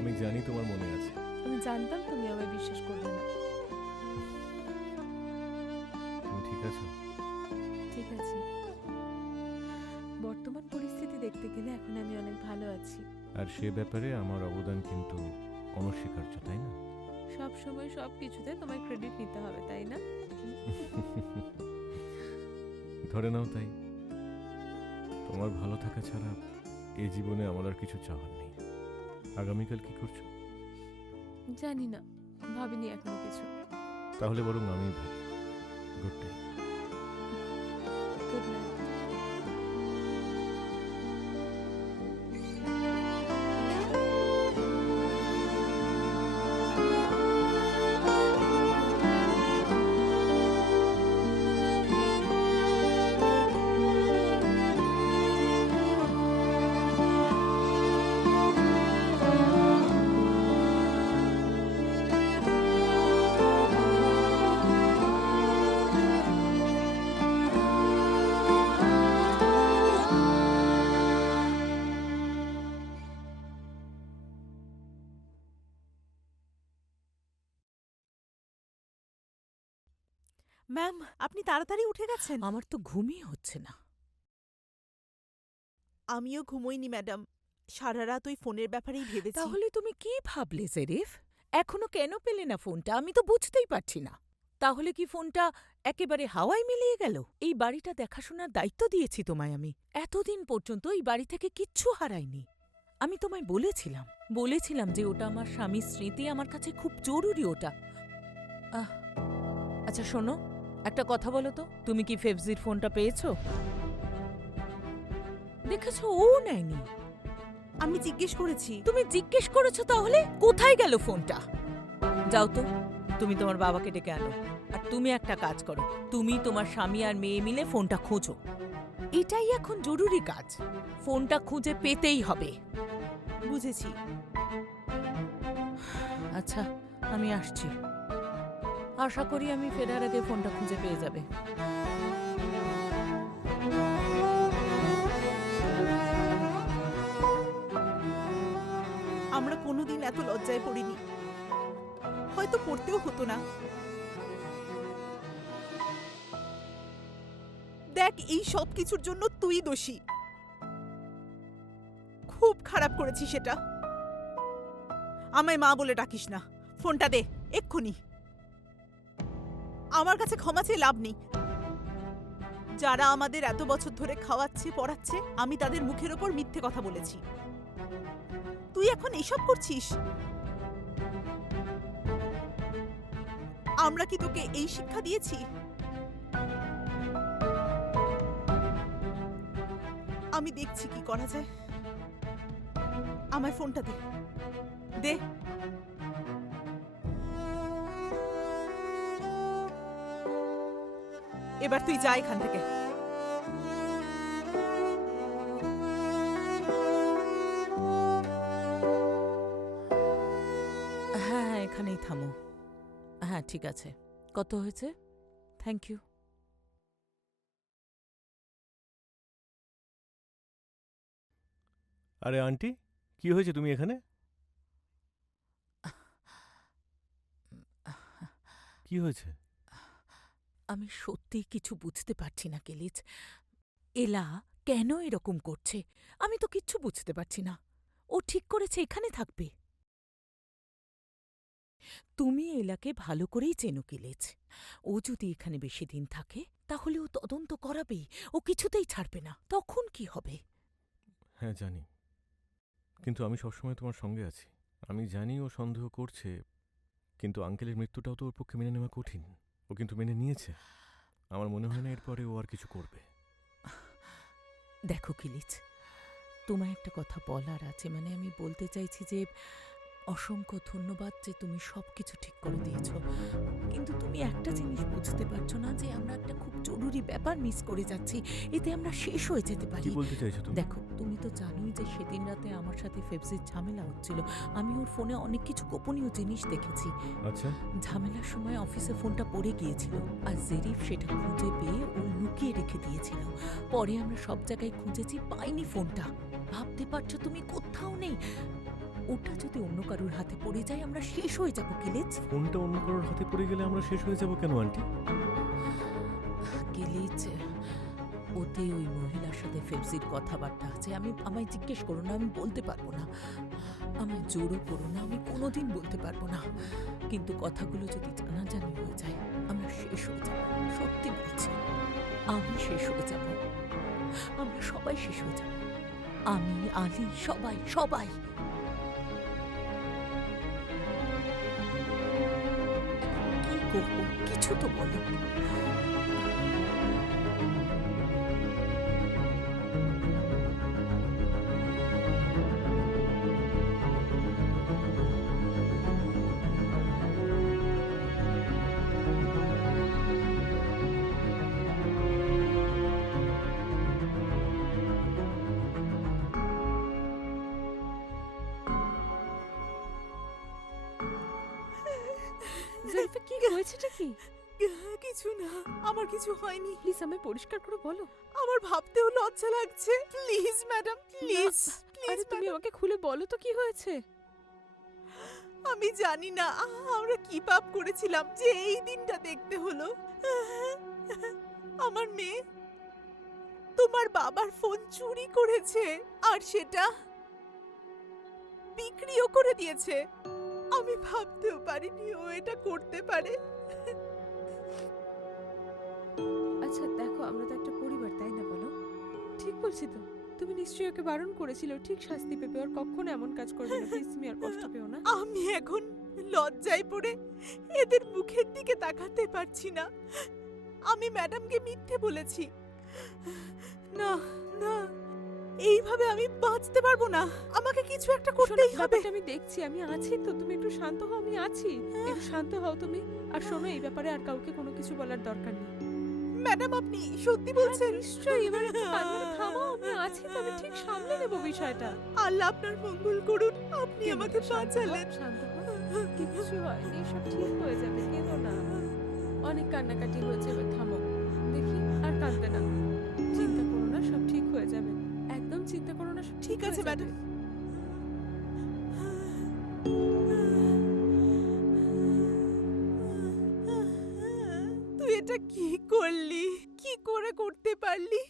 আমি জানি তোমার মনে আছে। আমি জানতাম তুমি আমায় বিশ্বাস করবে না। তুমি ঠিক আছো? ঠিক আছে, বর্তমান পরিস্থিতি দেখতে গেলে এখন আমি অনেক ভালো আছি। আর সে ব্যাপারে আমার অবদান কিন্তু অনস্বীকার্য, তাই না? সব সময় সব কিছুতে তোমার ক্রেডিট নিতে হবে, তাই না? ধরে নাও তাই। তোমার ভালো থাকা ছাড়া এই জীবনে আমার আর কিছু চাওয়ার নেই। আগামীকাল কি করছো? জানি না, ভাবিনি এখনো কিছু। তাহলে বরং আমি ভাবি। Good night. Good night. Ma'am, আপনি তাড়াতাড়ি উঠে গেছেন। আমার তো ঘুমই হচ্ছে না। আমিও ঘুমোইনি ম্যাডাম, সারা রাত ওই ফোনের ব্যাপারেই ভেবেছি। তাহলে তুমি কি ভাবলে জেরিফ? এখনো কেন পেলে না ফোনটা? আমি তো বুঝতেই পারছি না। তাহলে কি ফোনটা একেবারে হাওয়ায় মিলিয়ে গেল? এই বাড়িটা দেখাশোনার দায়িত্ব দিয়েছি তোমায় আমি। এতদিন পর্যন্ত এই বাড়ি থেকে কিচ্ছু হারাইনি। আমি তোমায় বলেছিলাম যে ওটা আমার স্বামীর স্মৃতি, আমার কাছে খুব জরুরি ওটা। আচ্ছা শোনো, একটা কথা বলো তো, তুমি কি ফেফজির ফোনটা পেয়েছো? দেখেছো, ও নেয়নি। আমি জিজ্ঞেস করেছি। তুমি জিজ্ঞেস করেছো, তাহলে কোথায় গেল ফোনটা? যাও তো, তুমি তোমার বাবাকে ডেকে আনো। আর তুমি একটা কাজ করো, তুমি তোমার স্বামী আর মেয়ে মিলে ফোনটা খোঁজো। এটাই এখন জরুরি কাজ। ফোনটা খুঁজে পেতেই হবে। বুঝেছি। আচ্ছা, আমি আসছি। আশা করি আমি ফেরার আগে ফোনটা খুঁজে পেয়ে যাবে। আমরা কোনোদিন এত লজ্জায় পড়িনি, হয়তো পড়তেও হতো না। দেখ, এই সব কিছুর জন্য তুই দোষী। খুব খারাপ করেছিস সেটা। আমায় মা বলে ডাকিস না। ফোনটা দে এক্ষুনি। আমার কাছে ক্ষমা চেয়ে লাভ নেই। যারা আমাদের এত বছর ধরে খাওয়াচ্ছে পড়াচ্ছে, আমি তাদের মুখের ওপর মিথ্যে কথা বলেছি। তুই এখন এইসব করছিস? আমরা কি তোকে এই শিক্ষা দিয়েছি? আমি দেখছি কি করা যায়। আমায় ফোনটা দে, দে। এবার তুই যা এখান থেকে। হ্যাঁ, এখানেই থামো। হ্যাঁ, ঠিক আছে। কত হয়েছে? Thank you. আরে আন্টি, কি হয়েছে? তুমি এখানে? কি হয়েছে? আমি সত্যিই কিছু বুঝতে পারছি না কেলিজ। এলা কেন এরকম করছে? আমি তো কিচ্ছু বুঝতে পারছি না। ও ঠিক করেছে এখানে থাকবে। তুমি এলাকে ভালো করেই চেনো কেলিজ। ও যদি এখানে বেশি দিন থাকে তাহলে ও তদন্ত করাবেই। ও কিছুতেই ছাড়বে না। তখন কি হবে? হ্যাঁ জানি, কিন্তু আমি সবসময় তোমার সঙ্গে আছি। আমি জানি ও সন্দেহ করছে, কিন্তু আঙ্কেলের মৃত্যুটাও তো ওর পক্ষে মেনে নেওয়া কঠিন। ও কিন্তু মেনে নিয়েছে। আমার মনে হয় না এরপরে ও আর কিছু করবে। দেখো কিলিজ, তোমায় একটা কথা বলার আছে। মানে আমি বলতে চাইছি যে অসংখ্য ধন্যবাদ যে তুমি সবকিছু ঠিক করে দিয়েছ, কিন্তু তুমি একটা জিনিস বুঝতে পারছো না যে আমরা একটা খুব জরুরি ব্যাপার মিস করে যাচ্ছি। এতে আমরা শেষ হয়ে যেতে পারি। কি বলতে চাইছো তুমি? দেখো, তুমি তো জানোই যে সেদিন রাতে আমার সাথে ফেফজির ঝামেলা হচ্ছিল। আমি ওর ফোনে অনেক কিছু গোপনীয় জিনিস দেখেছি। আচ্ছা, ঝামেলার সময় অফিসে ফোনটা পড়ে গিয়েছিল, আর জেরিফ সেটা খুঁজে পেয়ে ও লুকিয়ে রেখে দিয়েছিল। পরে আমরা সব জায়গায় খুঁজেছি, পাইনি ফোনটা। ভাবতে পারছো তুমি, কোথাও নেই। ও ওটা যদি অন্য কারোর হাতে পড়ে যায় আমরা শেষ হয়ে যাব কিলেজ। ফোনটা অন্য কারোর হাতে পড়ে গেলে আমরা শেষ হয়ে যাব কেন আন্টি? কিলেজ, ওতে ওই মহিলার সাথে ফেবজির কথাবার্তা আছে। আমায় জিজ্ঞেস করো না, আমি বলতে পারবো না। আমায় জোরও করো না, আমি কোনোদিন বলতে পারবো না। কিন্তু কথাগুলো যদি জানাজানি হয়ে যায় আমরা শেষ হয়ে যাব। সত্যি বলছি, আমি শেষ হয়ে যাব। আমরা সবাই শেষ হয়ে যাব। আমি, আলী, সবাই সবাই। কি করবো কিছু তো বলো। জরিফা, কি হয়েছেটা কি? কিছু না, আমার কিছু হয়নি। প্লিজ আমায় পরিষ্কার করে বলো। আমার ভাবতেও লজ্জা লাগছে। প্লিজ ম্যাডাম, প্লিজ আরে তুমি আমাকে খুলে বলো তো কি হয়েছে। আমি জানি না আমরা কি পাপ করেছিলাম যে এই দিনটা দেখতে হলো। আমার মেয়ে তোমার বাবার ফোন চুরি করেছে আর সেটা বিক্রিও করে দিয়েছে। আমি ভাবতেও পারিনি ও এটা করতে পারে। আচ্ছা দেখো, আমরা তো একটা পরিবার, তাই না বলো? ঠিক বলছি তো? তুমি নিশ্চয়ই ওকে বারণ করেছিল, ঠিক শাস্তি পেবে। আর কখনো এমন কাজ করবে না, প্লিজ। তুমি আর কষ্ট পেও না। আমি এখন লজ্জায় পড়ে এদের মুখের দিকে তাকাতে পারছি না। আমি ম্যাডামকে মিথ্যে বলেছি। না না, এইভাবে আমি বাঁচতে পারবো না। আমাকে কিছু একটা করতেই হবে। আমি দেখছি, আমি আছি তো। তুমি একটু শান্ত হও, আমি আছি। একটু শান্ত হও তুমি। আর শোনো, এই ব্যাপারে আর কাউকে কোনো কিছু বলার দরকার নেই। ম্যাডাম, আপনি সত্যি বলছেন? নিশ্চয়ই। এবার একটু কান্না থামাও, আমি আছি তো। আমি ঠিক সামলে নেব বিষয়টা। আল্লাহ আপনার মঙ্গল করুন। আপনি আমাকে বাঁচালেন। শান্ত হও, কিছু হয়নি, সব ঠিক হয়ে যাবে। কেঁদো না। অনেক কান্নাকাটি হয়েছে, এবার থামো। দেখি, আর কাঁদবে না। চিন্তা করো না, সব ঠিক হয়ে যাবে। একদম চিন্তা করো না, সব ঠিক আছে ম্যাডাম। তুই এটা কি করলি? কি করে করতে পারলি?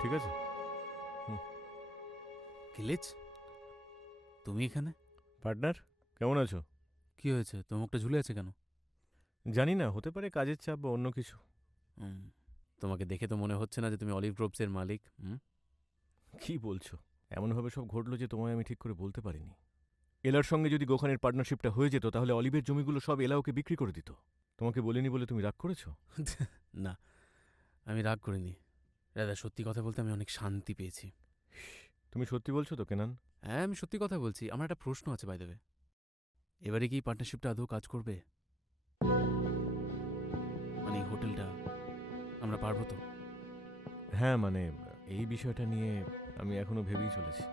ঠিক আছে। কিলেজ, তুমি এখানে? পার্টনার, কেমন আছো? কি হয়েছে? তোর মুখটা ঝুলে আছে কেন? জানি না, হতে পারে কাজের চাপ বা অন্য কিছু। তোমাকে দেখে তো মনে হচ্ছে না যে তুমি অলিভ গ্রোভসের মালিক। কি বলছো? এমনভাবে সব ঘটলো যে তোমায় আমি ঠিক করে বলতে পারিনি। এলার সঙ্গে যদি গোখানের পার্টনারশিপটা হয়ে যেত তাহলে অলিভের জমিগুলো সব এলা ওকে বিক্রি করে দিত। তোমাকে বলিনি বলে তুমি রাগ করেছো? না, আমি রাগ করিনি। দাদা, সত্যি কথা বলতে আমি অনেক শান্তি পেয়েছি। তুমি সত্যি বলছো তো কেনান? হ্যাঁ, আমি সত্যি কথা বলছি। আমার একটা প্রশ্ন আছে বাই দ্য ওয়ে। এবারে কি পার্টনারশিপটা আদৌ কাজ করবে? মানে এই হোটেলটা আমরা পারবো তো? হ্যাঁ, মানে এই বিষয়টা নিয়ে আমি এখনো ভেবেই চলেছি।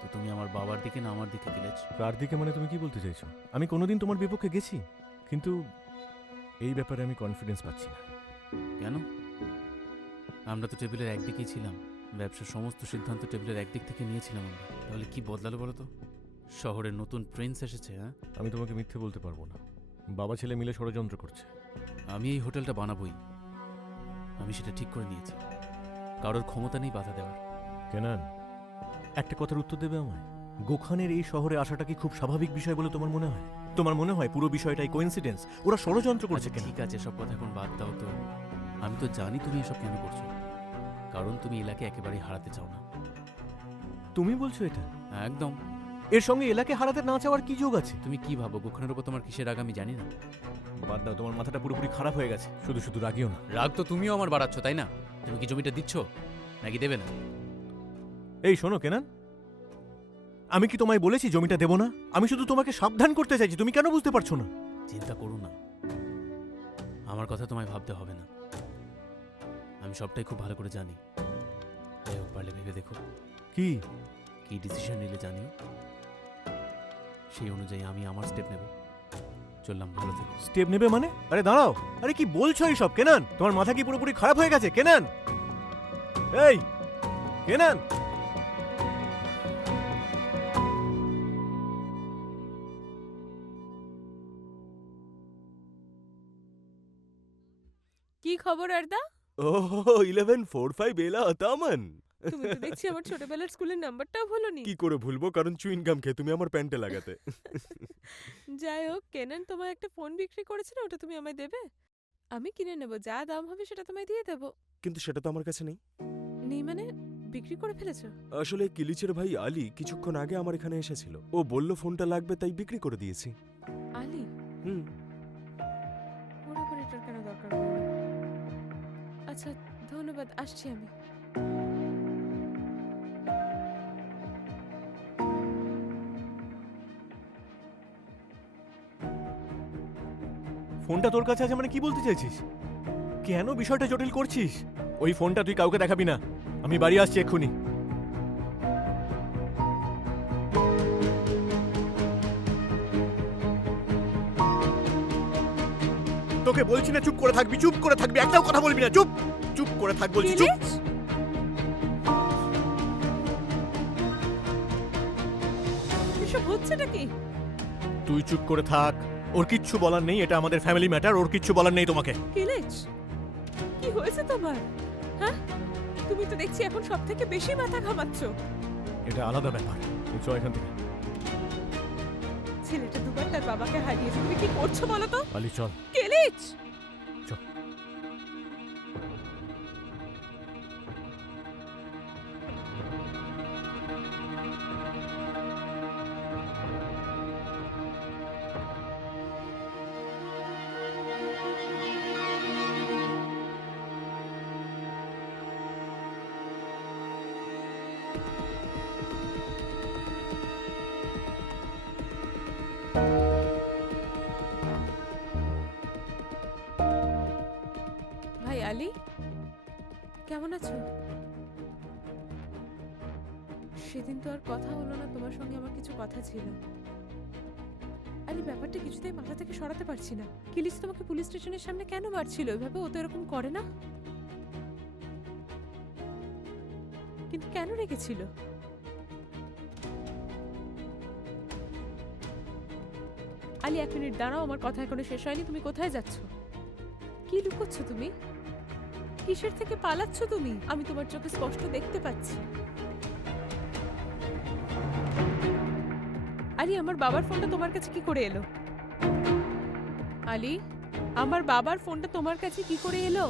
তো তুমি আমার বাবার দিকে না আমার দিকে দিলেছ? কার দিকে মানে তুমি কি বলতে চাইছো? আমি কোনোদিন তোমার বিপক্ষে গেছি, কিন্তু এই ব্যাপারে আমি কনফিডেন্স পাচ্ছি না। কেন? আমরা তো টেবিলের একদিকেই ছিলাম, ব্যবসার সমস্ত সিদ্ধান্ত টেবিলের একদিক থেকে নিয়েছিলাম আমরা। তাহলে কি বদলালো বলো তো? শহরের নতুন প্রিন্স এসেছে। হ্যাঁ, আমি তোমাকে মিথ্যে বলতে পারবো না, বাবা ছেলে মিলে ষড়যন্ত্র করছে। আমি এই হোটেলটা বানাবোই, আমি সেটা ঠিক করে নিয়েছি। কারোর ক্ষমতা নেই বাধা দেওয়ার। কেনান, একটা কথার উত্তর দেবে আমায়? গোখানের এই শহরে আসাটা কি খুব স্বাভাবিক বিষয় বলে তোমার মনে হয়? তোমার মনে হয় পুরো বিষয়টাই কোইন্সিডেন্স? ওরা ষড়যন্ত্র করছে আচ্ছা, কেন? ঠিক আছে, সব কথা এখন বাদ দাও তো। আমি তো জানি তুমি এসব কেন করছো, কারণ তুমি এলাকে একেবারেই হারাতে চাও না। তুমি বলছো এটা? একদম। এর সঙ্গে এলাকে হারাতে না চাওয়ার কি যোগ আছে? তুমি কি ভাবো গোখানের উপর তোমার কিসের রাগ আমি জানি না? বাদ দাও, তোমার মাথাটা পুরোপুরি খারাপ হয়ে গেছে। শুধু শুধু রাগিও না। রাগ তো তুমিও আমার বাড়াচ্ছ, তাই না? তুমি কি জমিটা দিচ্ছ নাকি দেবে না? এই শোনো কেনান, আমি কি তোমায় বলেছি জমিটা দেব না? আমি শুধু তোমাকে সাবধান করতে চাইছি, তুমি কেন বুঝতে পারছো না? চিন্তা করো না, আমার কথা তোমায় ভাবতে হবে না। আমি সবটাই খুব ভালো করে জানি। যাই হোক, পারলে ভেবে দেখো কি কি ডিসিশন নিলে জানিও, সেই অনুযায়ী আমি আমার স্টেপ নেব। চললাম, ভালো থেকো। স্টেপ নেবে মানে? আরে দাঁড়াও, আরে কি বলছো এইসব কেনান? তোমার মাথা কি পুরোপুরি খারাপ হয়ে গেছে কেনান? এই কেনান, কি খবর আরদা? ওহ 1145 বেলা আতামান। তুমি তো দেখছি আমার ছোটবেলার স্কুলের নাম্বারটাও ভুলোনি। কি করে ভুলবো, কারণ চুইংগাম খেয়ে তুমি আমার প্যান্টে লাগাতে। যাই হোক, কেনান তোমায় একটা ফোন বিক্রি করেছে না, ওটা তুমি আমায় দেবে? আমি কিনে নেব, যা দাম হবে সেটা তোমায় দিয়ে দেবো। কিন্তু সেটা তো আমার কাছে নেই। নেই মানে? বিক্রি করে ফেলেছো? আসলে কিলিচের ভাই আলী কিছুক্ষণ আগে আমার এখানে এসেছিল, ও বলল ফোনটা লাগবে, তাই বিক্রি করে দিয়েছি। আলি? হুম। ওর আবার এটার কেন দরকার পড়লো? আচ্ছা, ধন্যবাদ, আসছি আমি। ফোনটা তোর কাছে আছে মানে কি বলতে চাইছিস? কেন বিষয়টা জটিল করছিস? ওই ফোনটা তুই কাউকে দেখাবি না। আমি বাড়ি আসছি এক্ষুনি। তোকে বলছি না চুপ করে থাকবি, চুপ করে থাকবি, একটাও কথা বলবি না। চুপ চুপ করে থাক বলছি, চুপ। কিলিচ? এসব হচ্ছেটা কি? তুই চুপ করে থাক, ওর কিচ্ছু বলার নেই, এটা আমাদের ফ্যামিলি ম্যাটার, ওর কিচ্ছু বলার নেই তোমাকে। কিলিচ, কি হয়েছে তোমার? হ্যাঁ, তুমি তো দেখছি এখন সব থেকে বেশি মাথা ঘামাচ্ছ। এটা আলাদা ব্যাপার, তুই চল এখান থেকে। ছেলেটা দুবার তার বাবাকে হারিয়েছে, তুমি কি করছো বলো তো? আলি চল। কিলিচ, চল। ভাই আলী, কেমন আছো? সেদিন তো আর কথা হলো না, তোমার সঙ্গে আমার কিছু কথা ছিল। আলী, ব্যাপারটা কিছুতেই মাথা থেকে সরাতে পারছি না। কিলিচ তোমাকে পুলিশ স্টেশনের সামনে কেন মারছিল? এভাবে ও তো এরকম করে না। কিন্তু কেন রেখেছিল? আলী, 1 মিনিট দাঁড়াও, আমার কথা এখনো শেষ হয়নি। তুমি কোথায় যাচ্ছ? কি লুকোচ্ছ তুমি? কিসের থেকে পালাচ্ছ তুমি? আমি তোমার চোখে স্পষ্ট দেখতে পাচ্ছি। আলী, আমার বাবার ফোনটা তোমার কাছে কি করে এলো? আলী, আমার বাবার ফোনটা তোমার কাছে কি করে এলো?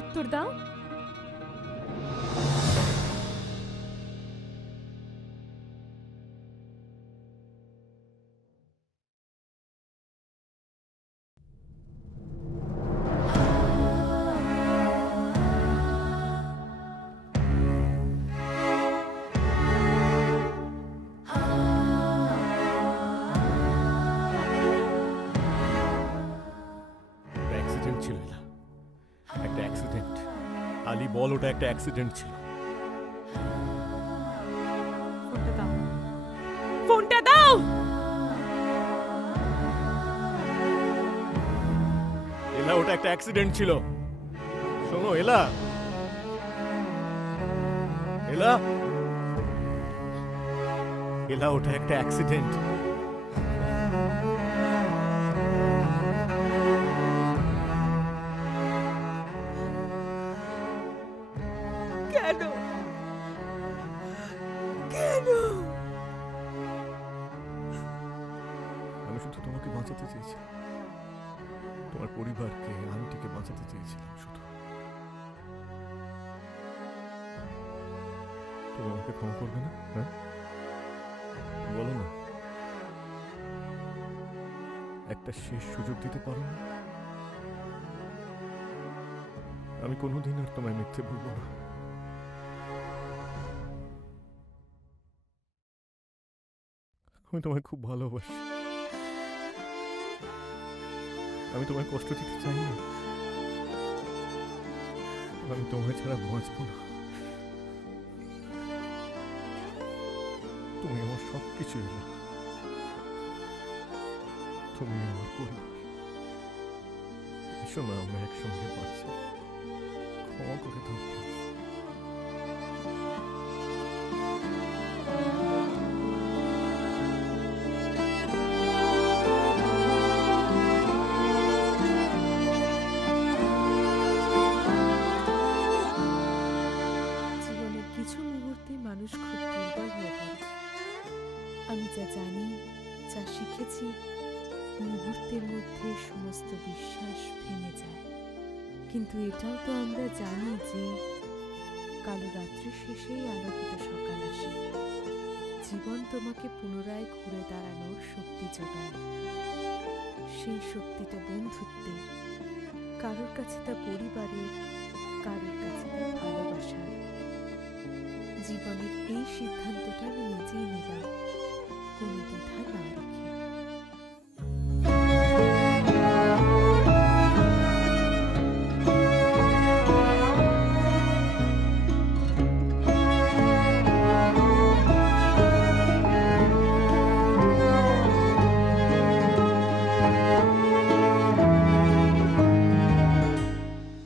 উত্তর দাও। কালি বল ওটা একটা অ্যাক্সিডেন্ট ছিল। ফোনটা দাও, ফোনটা দাও। এলা ওটা একটা অ্যাক্সিডেন্ট ছিল। শোনো এলা, এলা, এলা ওটা একটা অ্যাক্সিডেন্ট। কেন কেন? আমি শুধু তোমাকে বাঁচাতে চেয়েছিলাম, তোমার পরিবারকে, আন্টিকে বাঁচাতে চেয়েছিলাম শুধু। তুমি আমাকে ক্ষমা করবে না? হ্যাঁ বলো না, একটা শেষ সুযোগ দিতে পারো না? আমি কোনোদিন আর তোমায় মিথ্যে বলবো না। আমি তোমায় খুব ভালোবাসি, আমি তোমায় কষ্ট দিতে চাই না, আমি তোমায় ছাড়া বাঁচবো না। তুমি আমার সবকিছু এলা, তুমি আমার পরিবার। এসো না আমরা একসঙ্গে বাঁচি, ক্ষমা করে দাও প্লিজ। জীবনের কিছু মুহূর্তে মানুষ খুব দুর্বল হয়ে পড়ে। আমি যা জানি, যা শিখেছি, মুহূর্তের মধ্যে সমস্ত বিশ্বাস ভেঙে যায়। কিন্তু এটাও তো আমরা জানি যে কালো রাত্রি শেষেই আলোকিত সকাল আসে। জীবন তোমাকে পুনরায় ঘুরে দাঁড়ানোর শক্তি যোগায়। সেই শক্তিটা বন্ধুত্বের, কারোর কাছে তা পরিবারের, কারোর কাছে তা ভালোবাসার। জীবনের এই সিদ্ধান্তটা আমি নিজেই নিলাম, কোনো দ্বিধা না